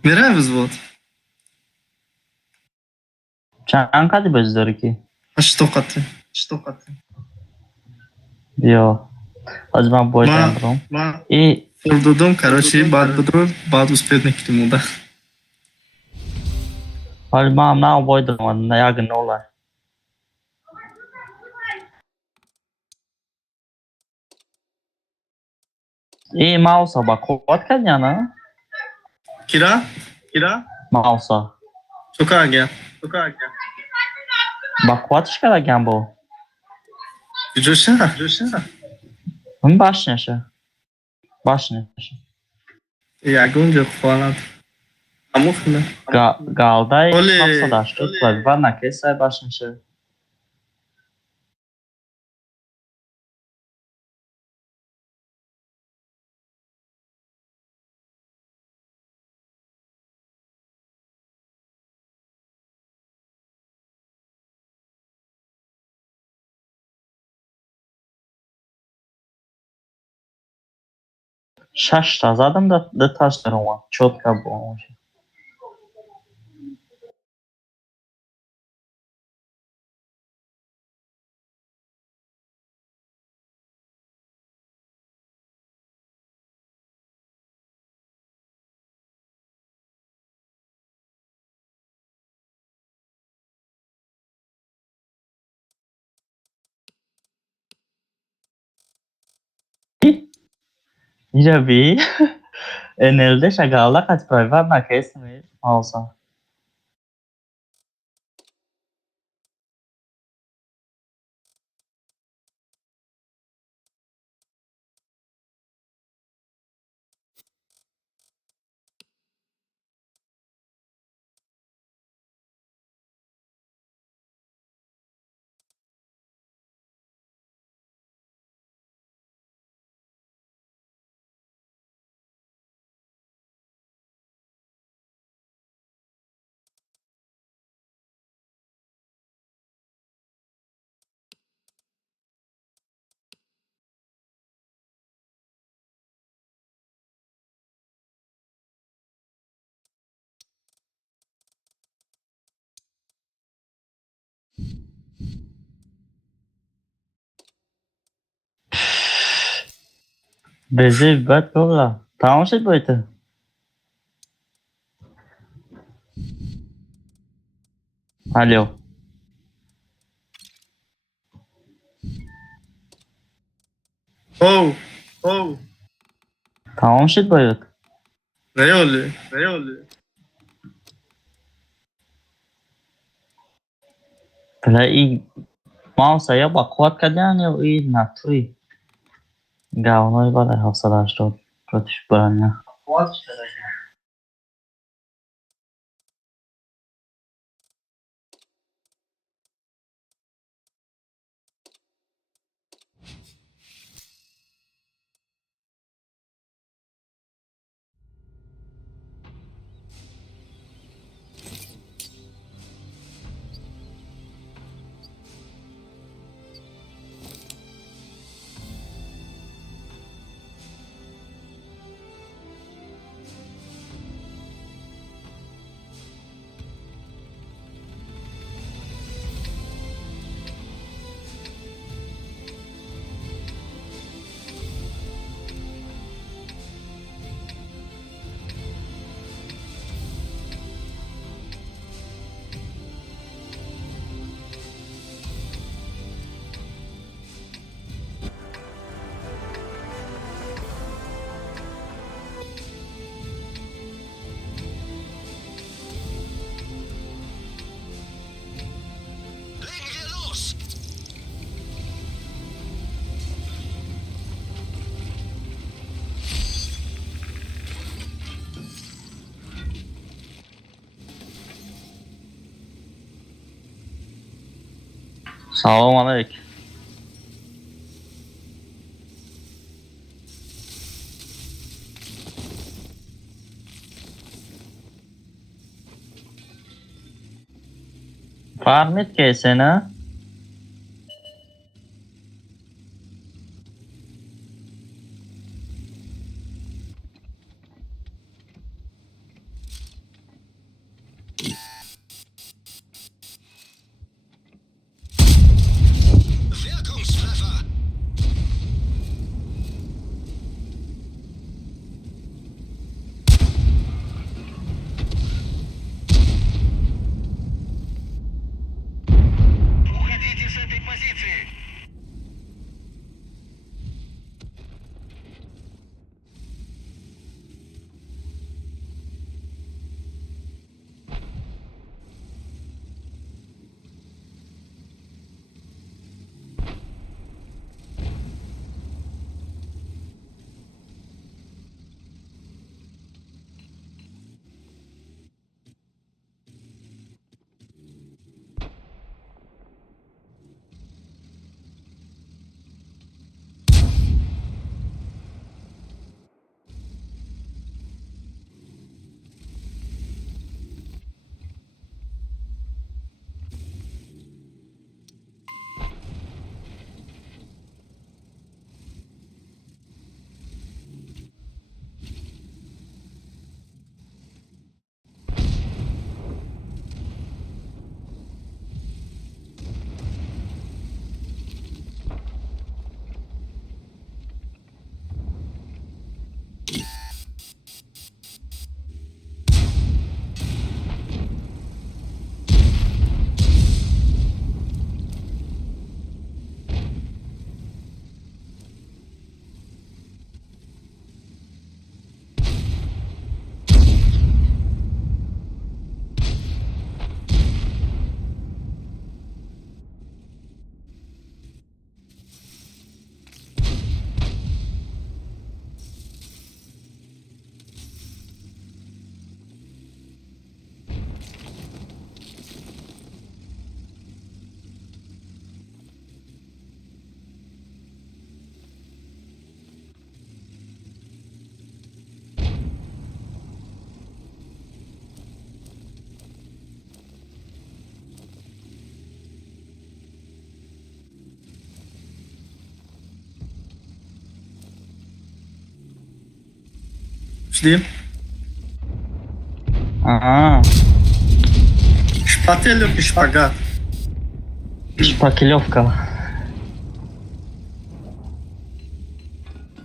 Мирай взвод. Чан как его сделали? А что коты? Что коты? Йо. Возьмем бой там. И Фордудом, короче, бад успеть к нему, да. возьмем на бой там, на яг нола. И Мауса бакот кадя на? Кира? Мауса. Чука гя? Бакот шкараган бу. Джоша? Он башняша. Ягун же хвалат. Амухна. Галдай Оле, мақсадаш тут ва на кесай башняша. Шашта задам да таштерома. Чётко было. Ya vi en el de Shagala kaç prueba na kesme Mausa. Bezi bat kolla. Tamam şey boyutu. Alo. Oh. Tamam şey boyut. Ne oluyor? Pela i Mausa'ya bakvat kadyan ya i naturi. Gavno i bada hafsadash to protish baranya. Salam aleyk. Farmit kesene. Wirkungstreffer. Уходите с этой позиции. Szli. Aha. Szpatel lub szpagat? Şpakilövka.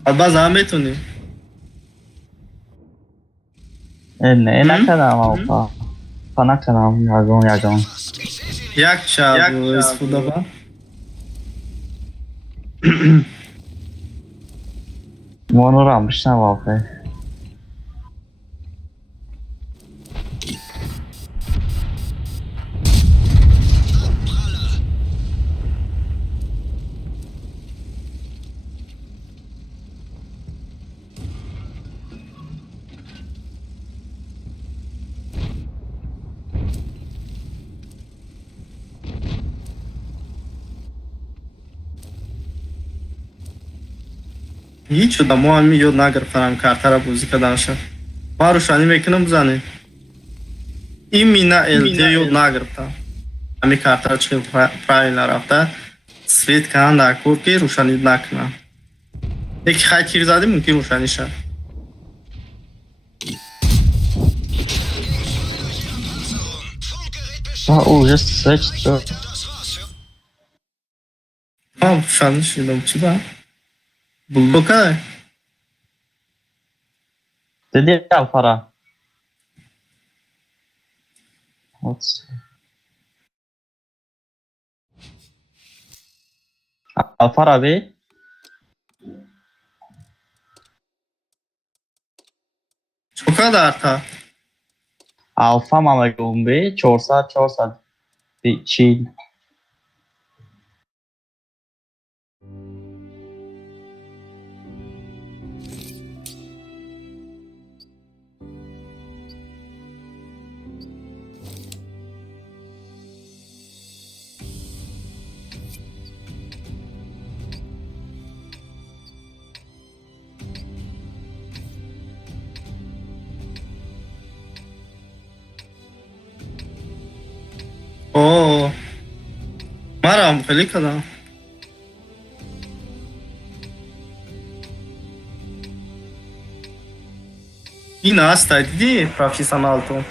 Alba zahmetuni. Ne kadar alfa? Pana kanal yagon. Jak trzeba było spodoba? Onu almışlar alfa. هیچ شده ما همی یاد نگرفتم کارتر را بازی کردنشم ما روشانی میکنم بزنیم این مینا التی یاد نگرفتم همی کارتر چه پرایل نرفته سویت کنن در کور که روشانی نکنم یکی خیلی تیر زده ممکن روشانی شد Gegenschleudern durch ihre Panzerung. Funkgerät beschädigt. Уже свечто. Das war's für Tamam روشانی شدم چی با؟ بلدوکه Dedi alfara. Alfar abi. چقدر تا Alfa mama gumbi. Çorsa. Bir Çin. هم خیلی کدام این هست دیدی پروفیسیونال تو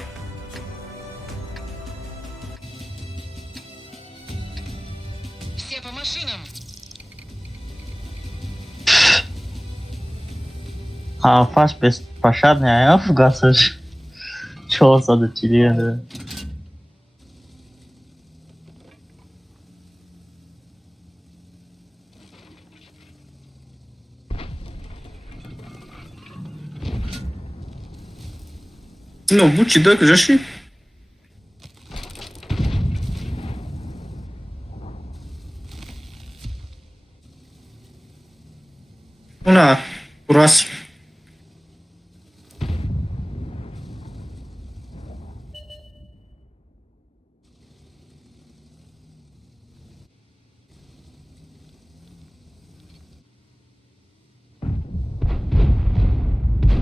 Все по машинам. A faci pe pașadne aia fugață-și. Ce o să de cilindre. nu bu ci dă că și una curoasă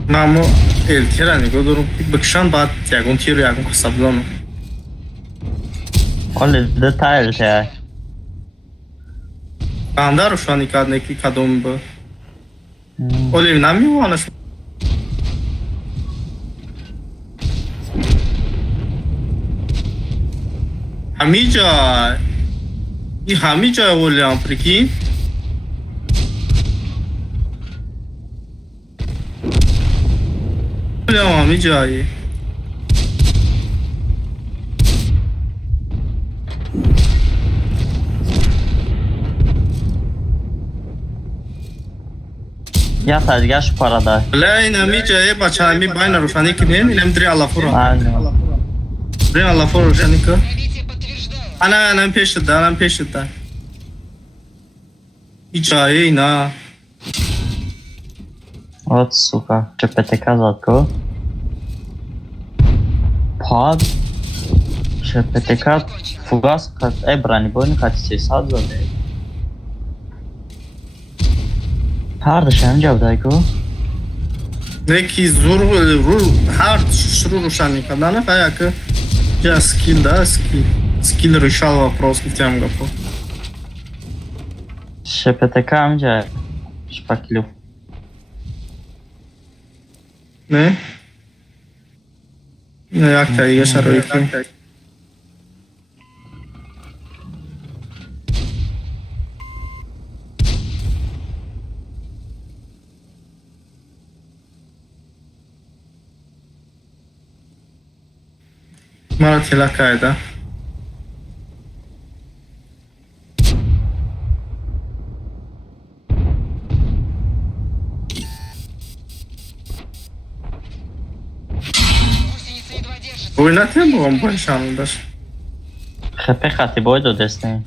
Mamo, el tirani godoro băkșan bat tiagon tiru iagon cu sablonul. Olha, detalhe aia. Andaru şu an ikadneki kadın bu. Oliv nami o anasını. Hamica. İyi Hamica oluyor peki. Oluyor Hamica'yı. Ia taci, ia și parada. لا این Hamica'yı بچه‌می باین روشنی کنیم اینم دری الله فرو. Aynen. دری الله فرو روشنی کن. Пробитие подтверждаю. Anam peşinde. Hicayı ina. От сука, ce PTK zadko. Pad. Ce PTK fugas kad ebrani bojni kad se sad zade. Harda şem cevdayko. Neki zor hard şuru روشنی کردن فقط یا سکیل да скил решал вопрос в тем году. Ce PTK amca. Şpakiluf. Ne? Ne yakta yaşar öykü. Maratya kayda. Гусеница едва держится. Oynatıyor mu bomba şanlıdır? HP hati boydu desne.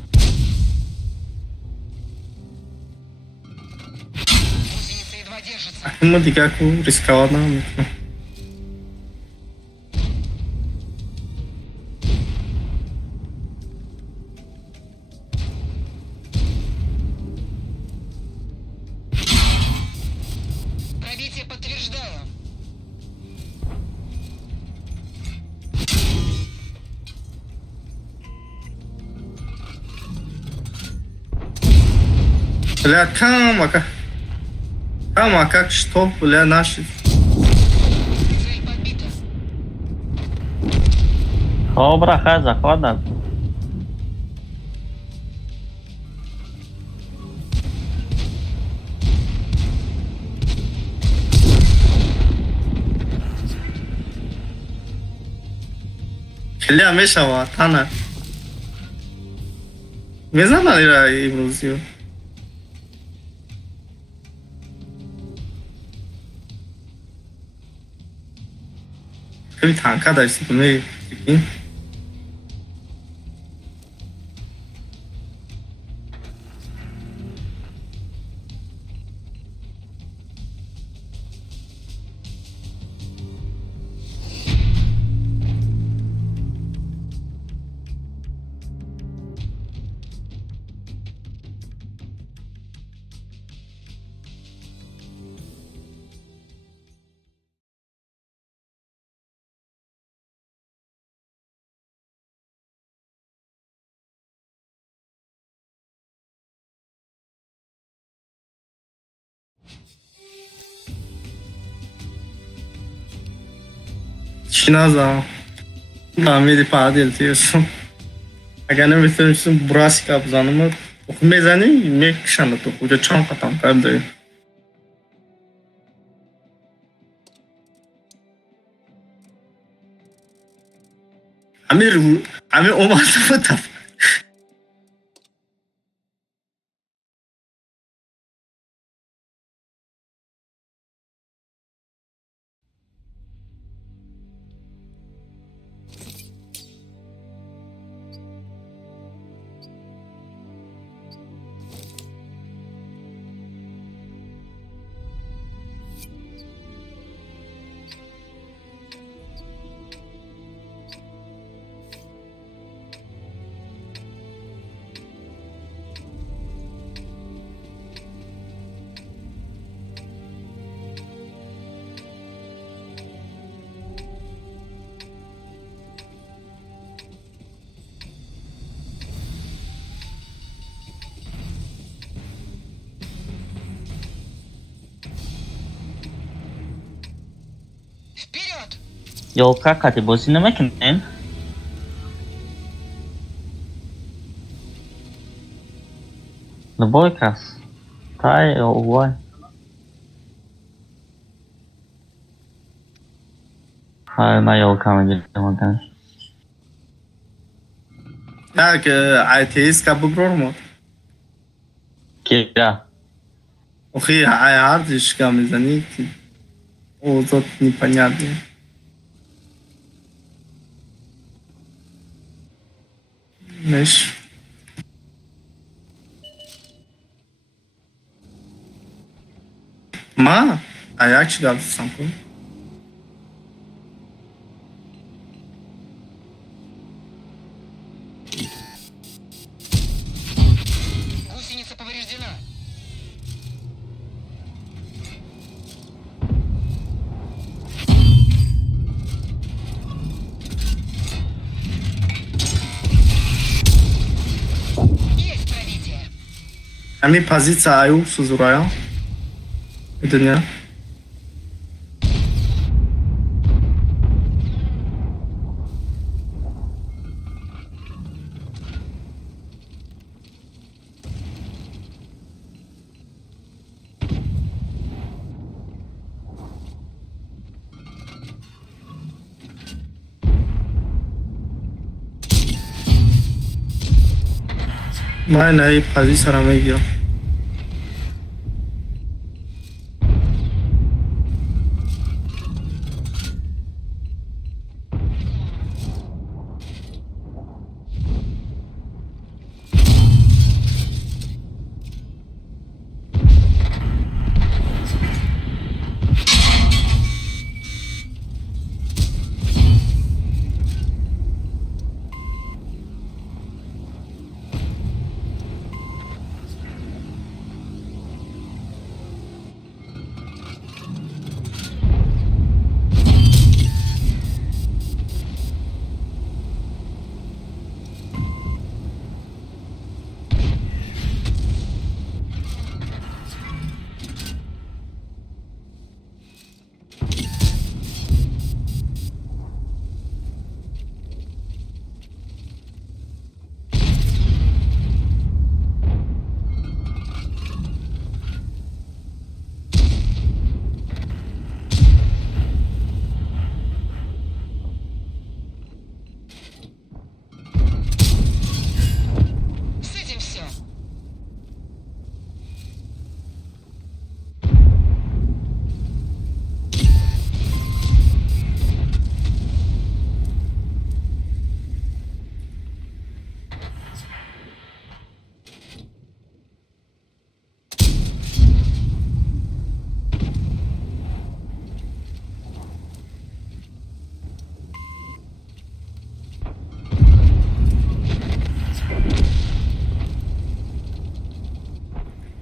Гусеница едва держится. Акımı dikkat ku riskavadan mı? Пробитие подтверждаю. Бля, кама, как что, бля, наши. Цель побита. Dobra, hai zakładam. Бля, мешава, тана. Не знаю, наверное, иврузию. Bir tanka da işte bunu چی نزدم فهمیدی پادل دیyorsun. اگر نمیتونستم براسی که بزنم میزنی میکشن تو کجا چند قطعم کرده امیر اومد بودم Вперед! Yolka kati bosini mekinin. Dwójkas. Taj, oj. Ale na yolka będzie mogę. tak ateist kabul mu Kira. Охи ардишка میزنی اوضاع непонятно مش ما ayak çıkardı sanki. Гусеница повреждена. Есть пробитие. همین позиция аю сузурая. Dünya. मैं नई position में गया С этим все.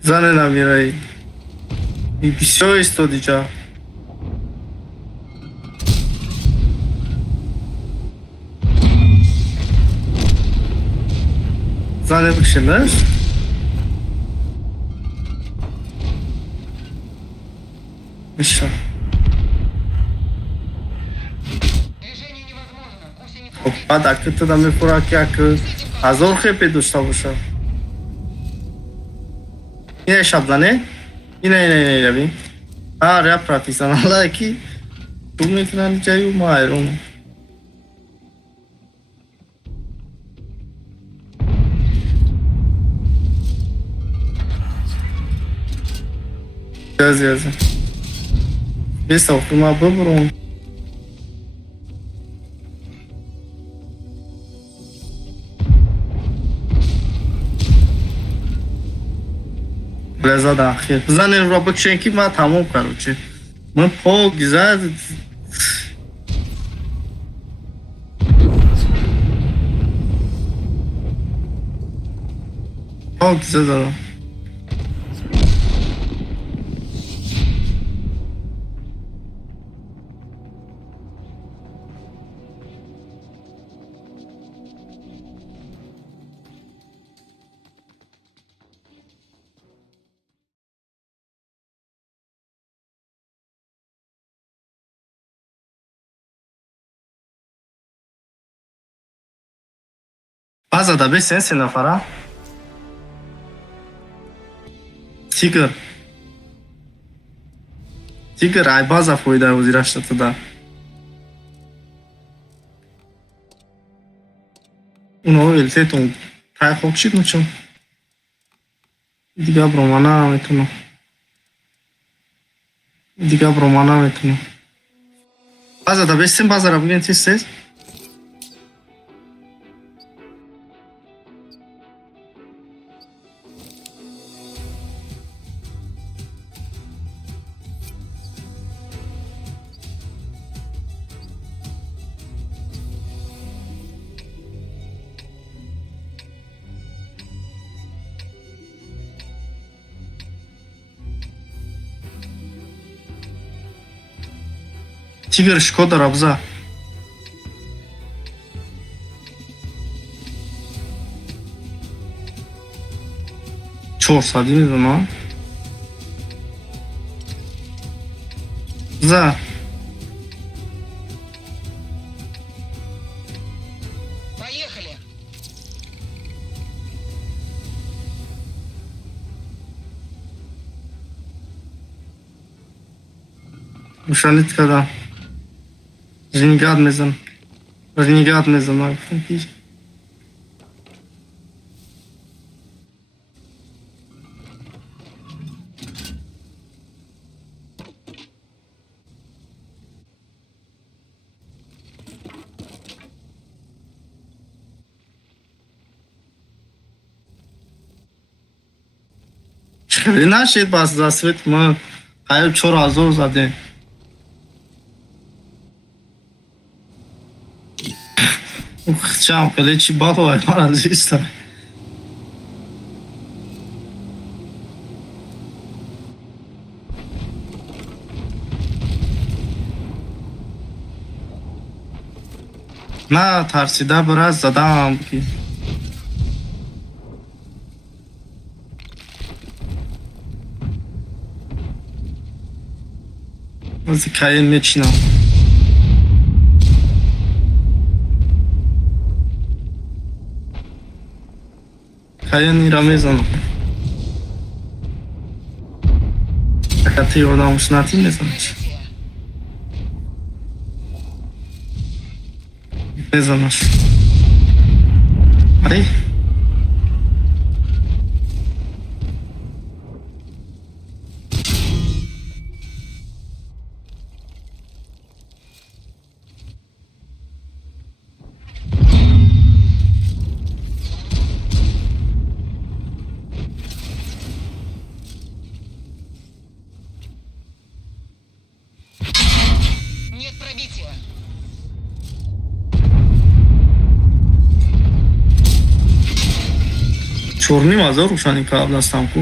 زن نمیرایی بسیار استادی جا زن بکشنش میشه خب بعد اگه تو دمی پورا که 1000 خیلی داشته باشه اینه شبلانه اینه ببین آره پروفسیونال کی تو میتونن جایو ما ایرون یازی بیست ما ببرون رضا داخل بزنین رو بکشین که ما تموم کنم چه من پا گذار پا گذار دارم Baza da 5 sensi nafara. Tiger ay baza foyda uziraştı da. Uno elte ton tay hokşit muçum. Diga bromana metuno. Baza da 5 sen bazara bugün ses. Тигр Шкода Рабза. Чор садим дома. За. Поехали! Ушалит когда. Ренегат мезон. Хрена шед бас за свет мы хайр 4000 заде. Ух, чам, колечи балой, маразиста. На тарсида біраз задам ки. Аз каен мечинам. Каен ирамезан. Так ты его научишь на ти не знаешь. Не знаешь. Ари? Нет пробития. Черный мазор ушани кабластам ку.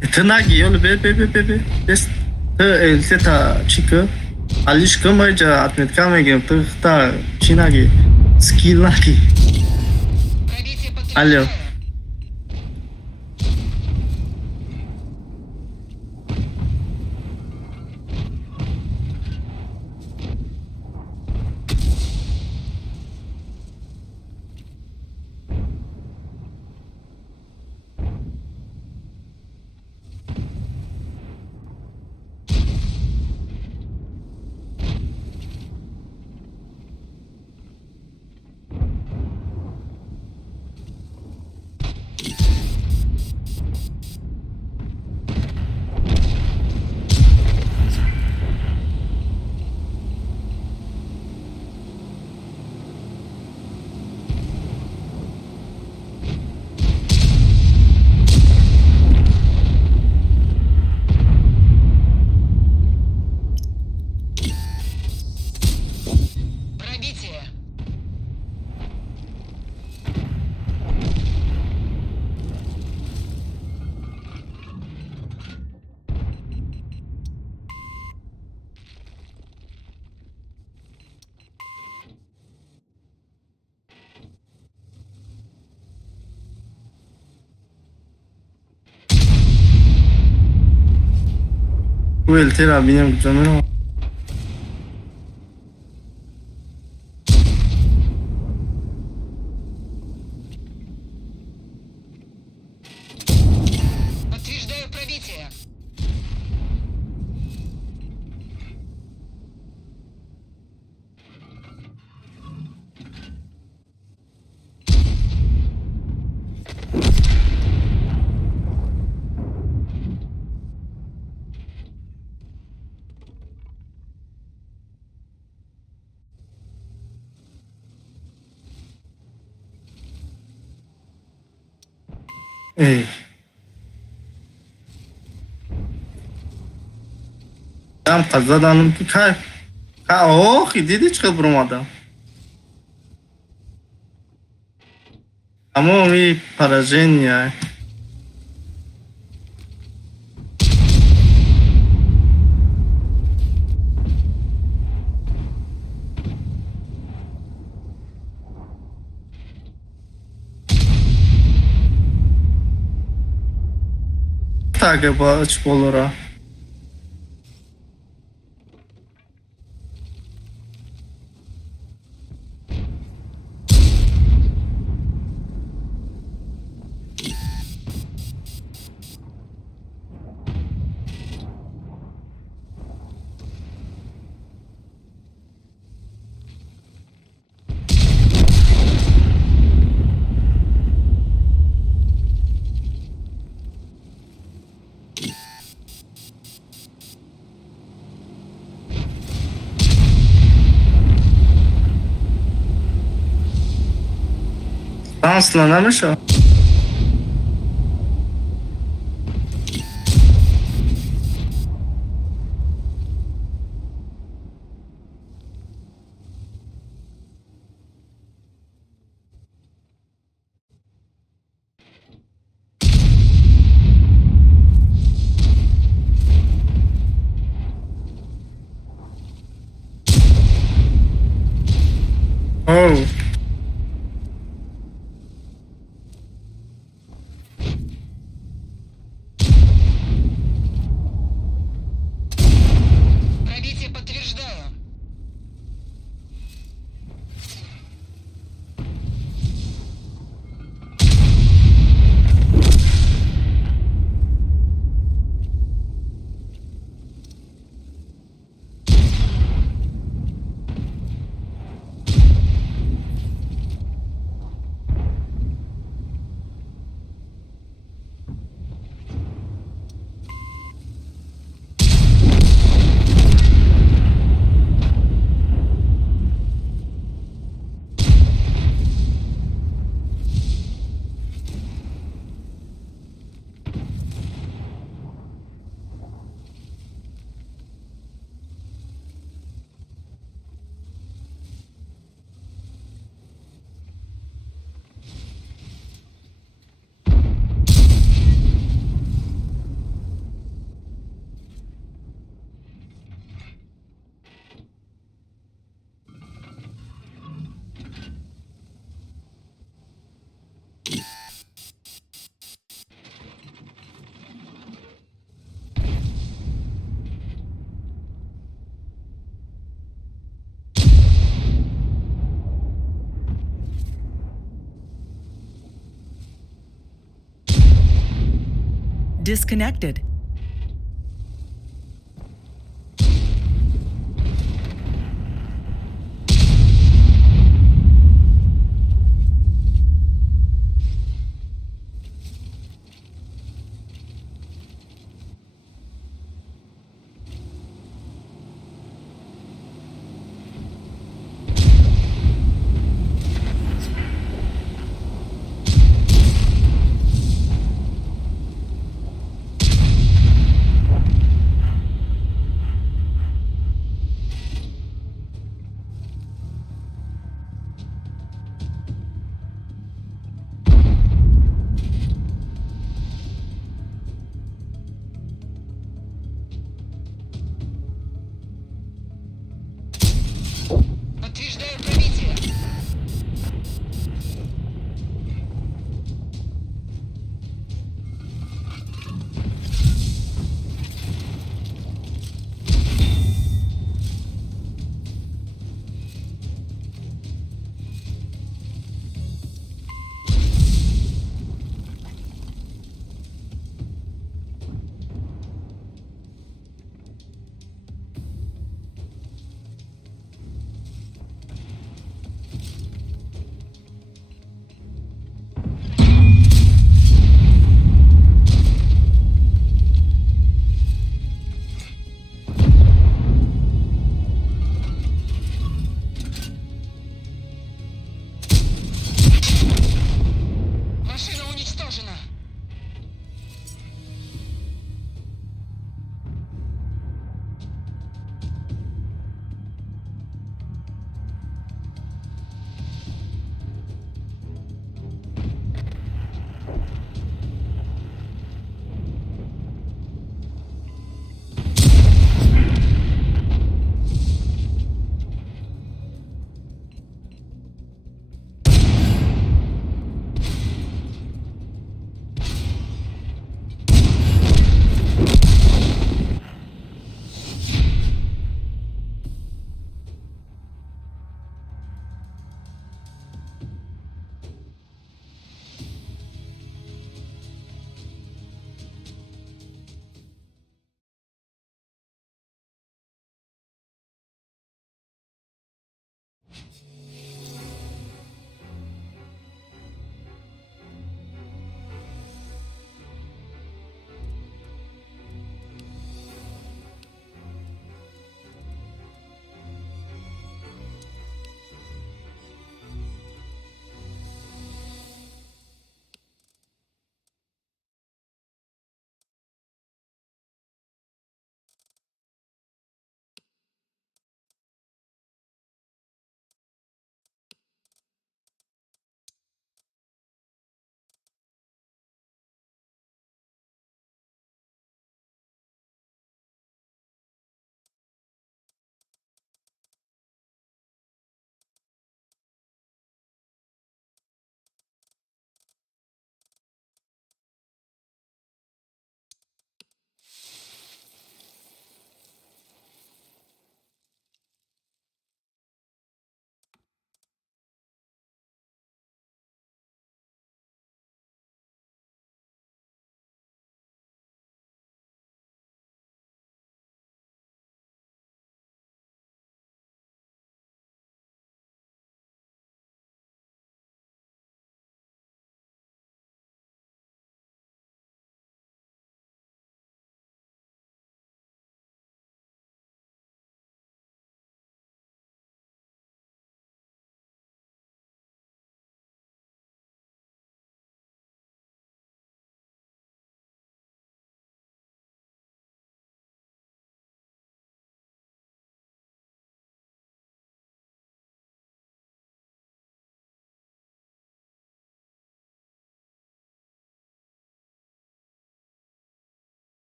Это наги, ёлы, бе. 엘세타 치크 알리시크 말자 아트메트 카메게 뜨다 치나기 스킬나기 Пробитие Алло. подтверждаю. Пробитие. Bu eltera benim canım. Подтверждаю пробитие. Ey. Tam kazadanım ki oh dedi çıkıp durmadan. Ama o bir parajen ya. Takip açıp olur ha. Danslanamış o. Oh. Пробитие подтверждаю. disconnected.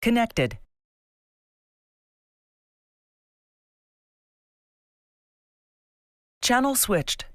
Connected. Channel switched.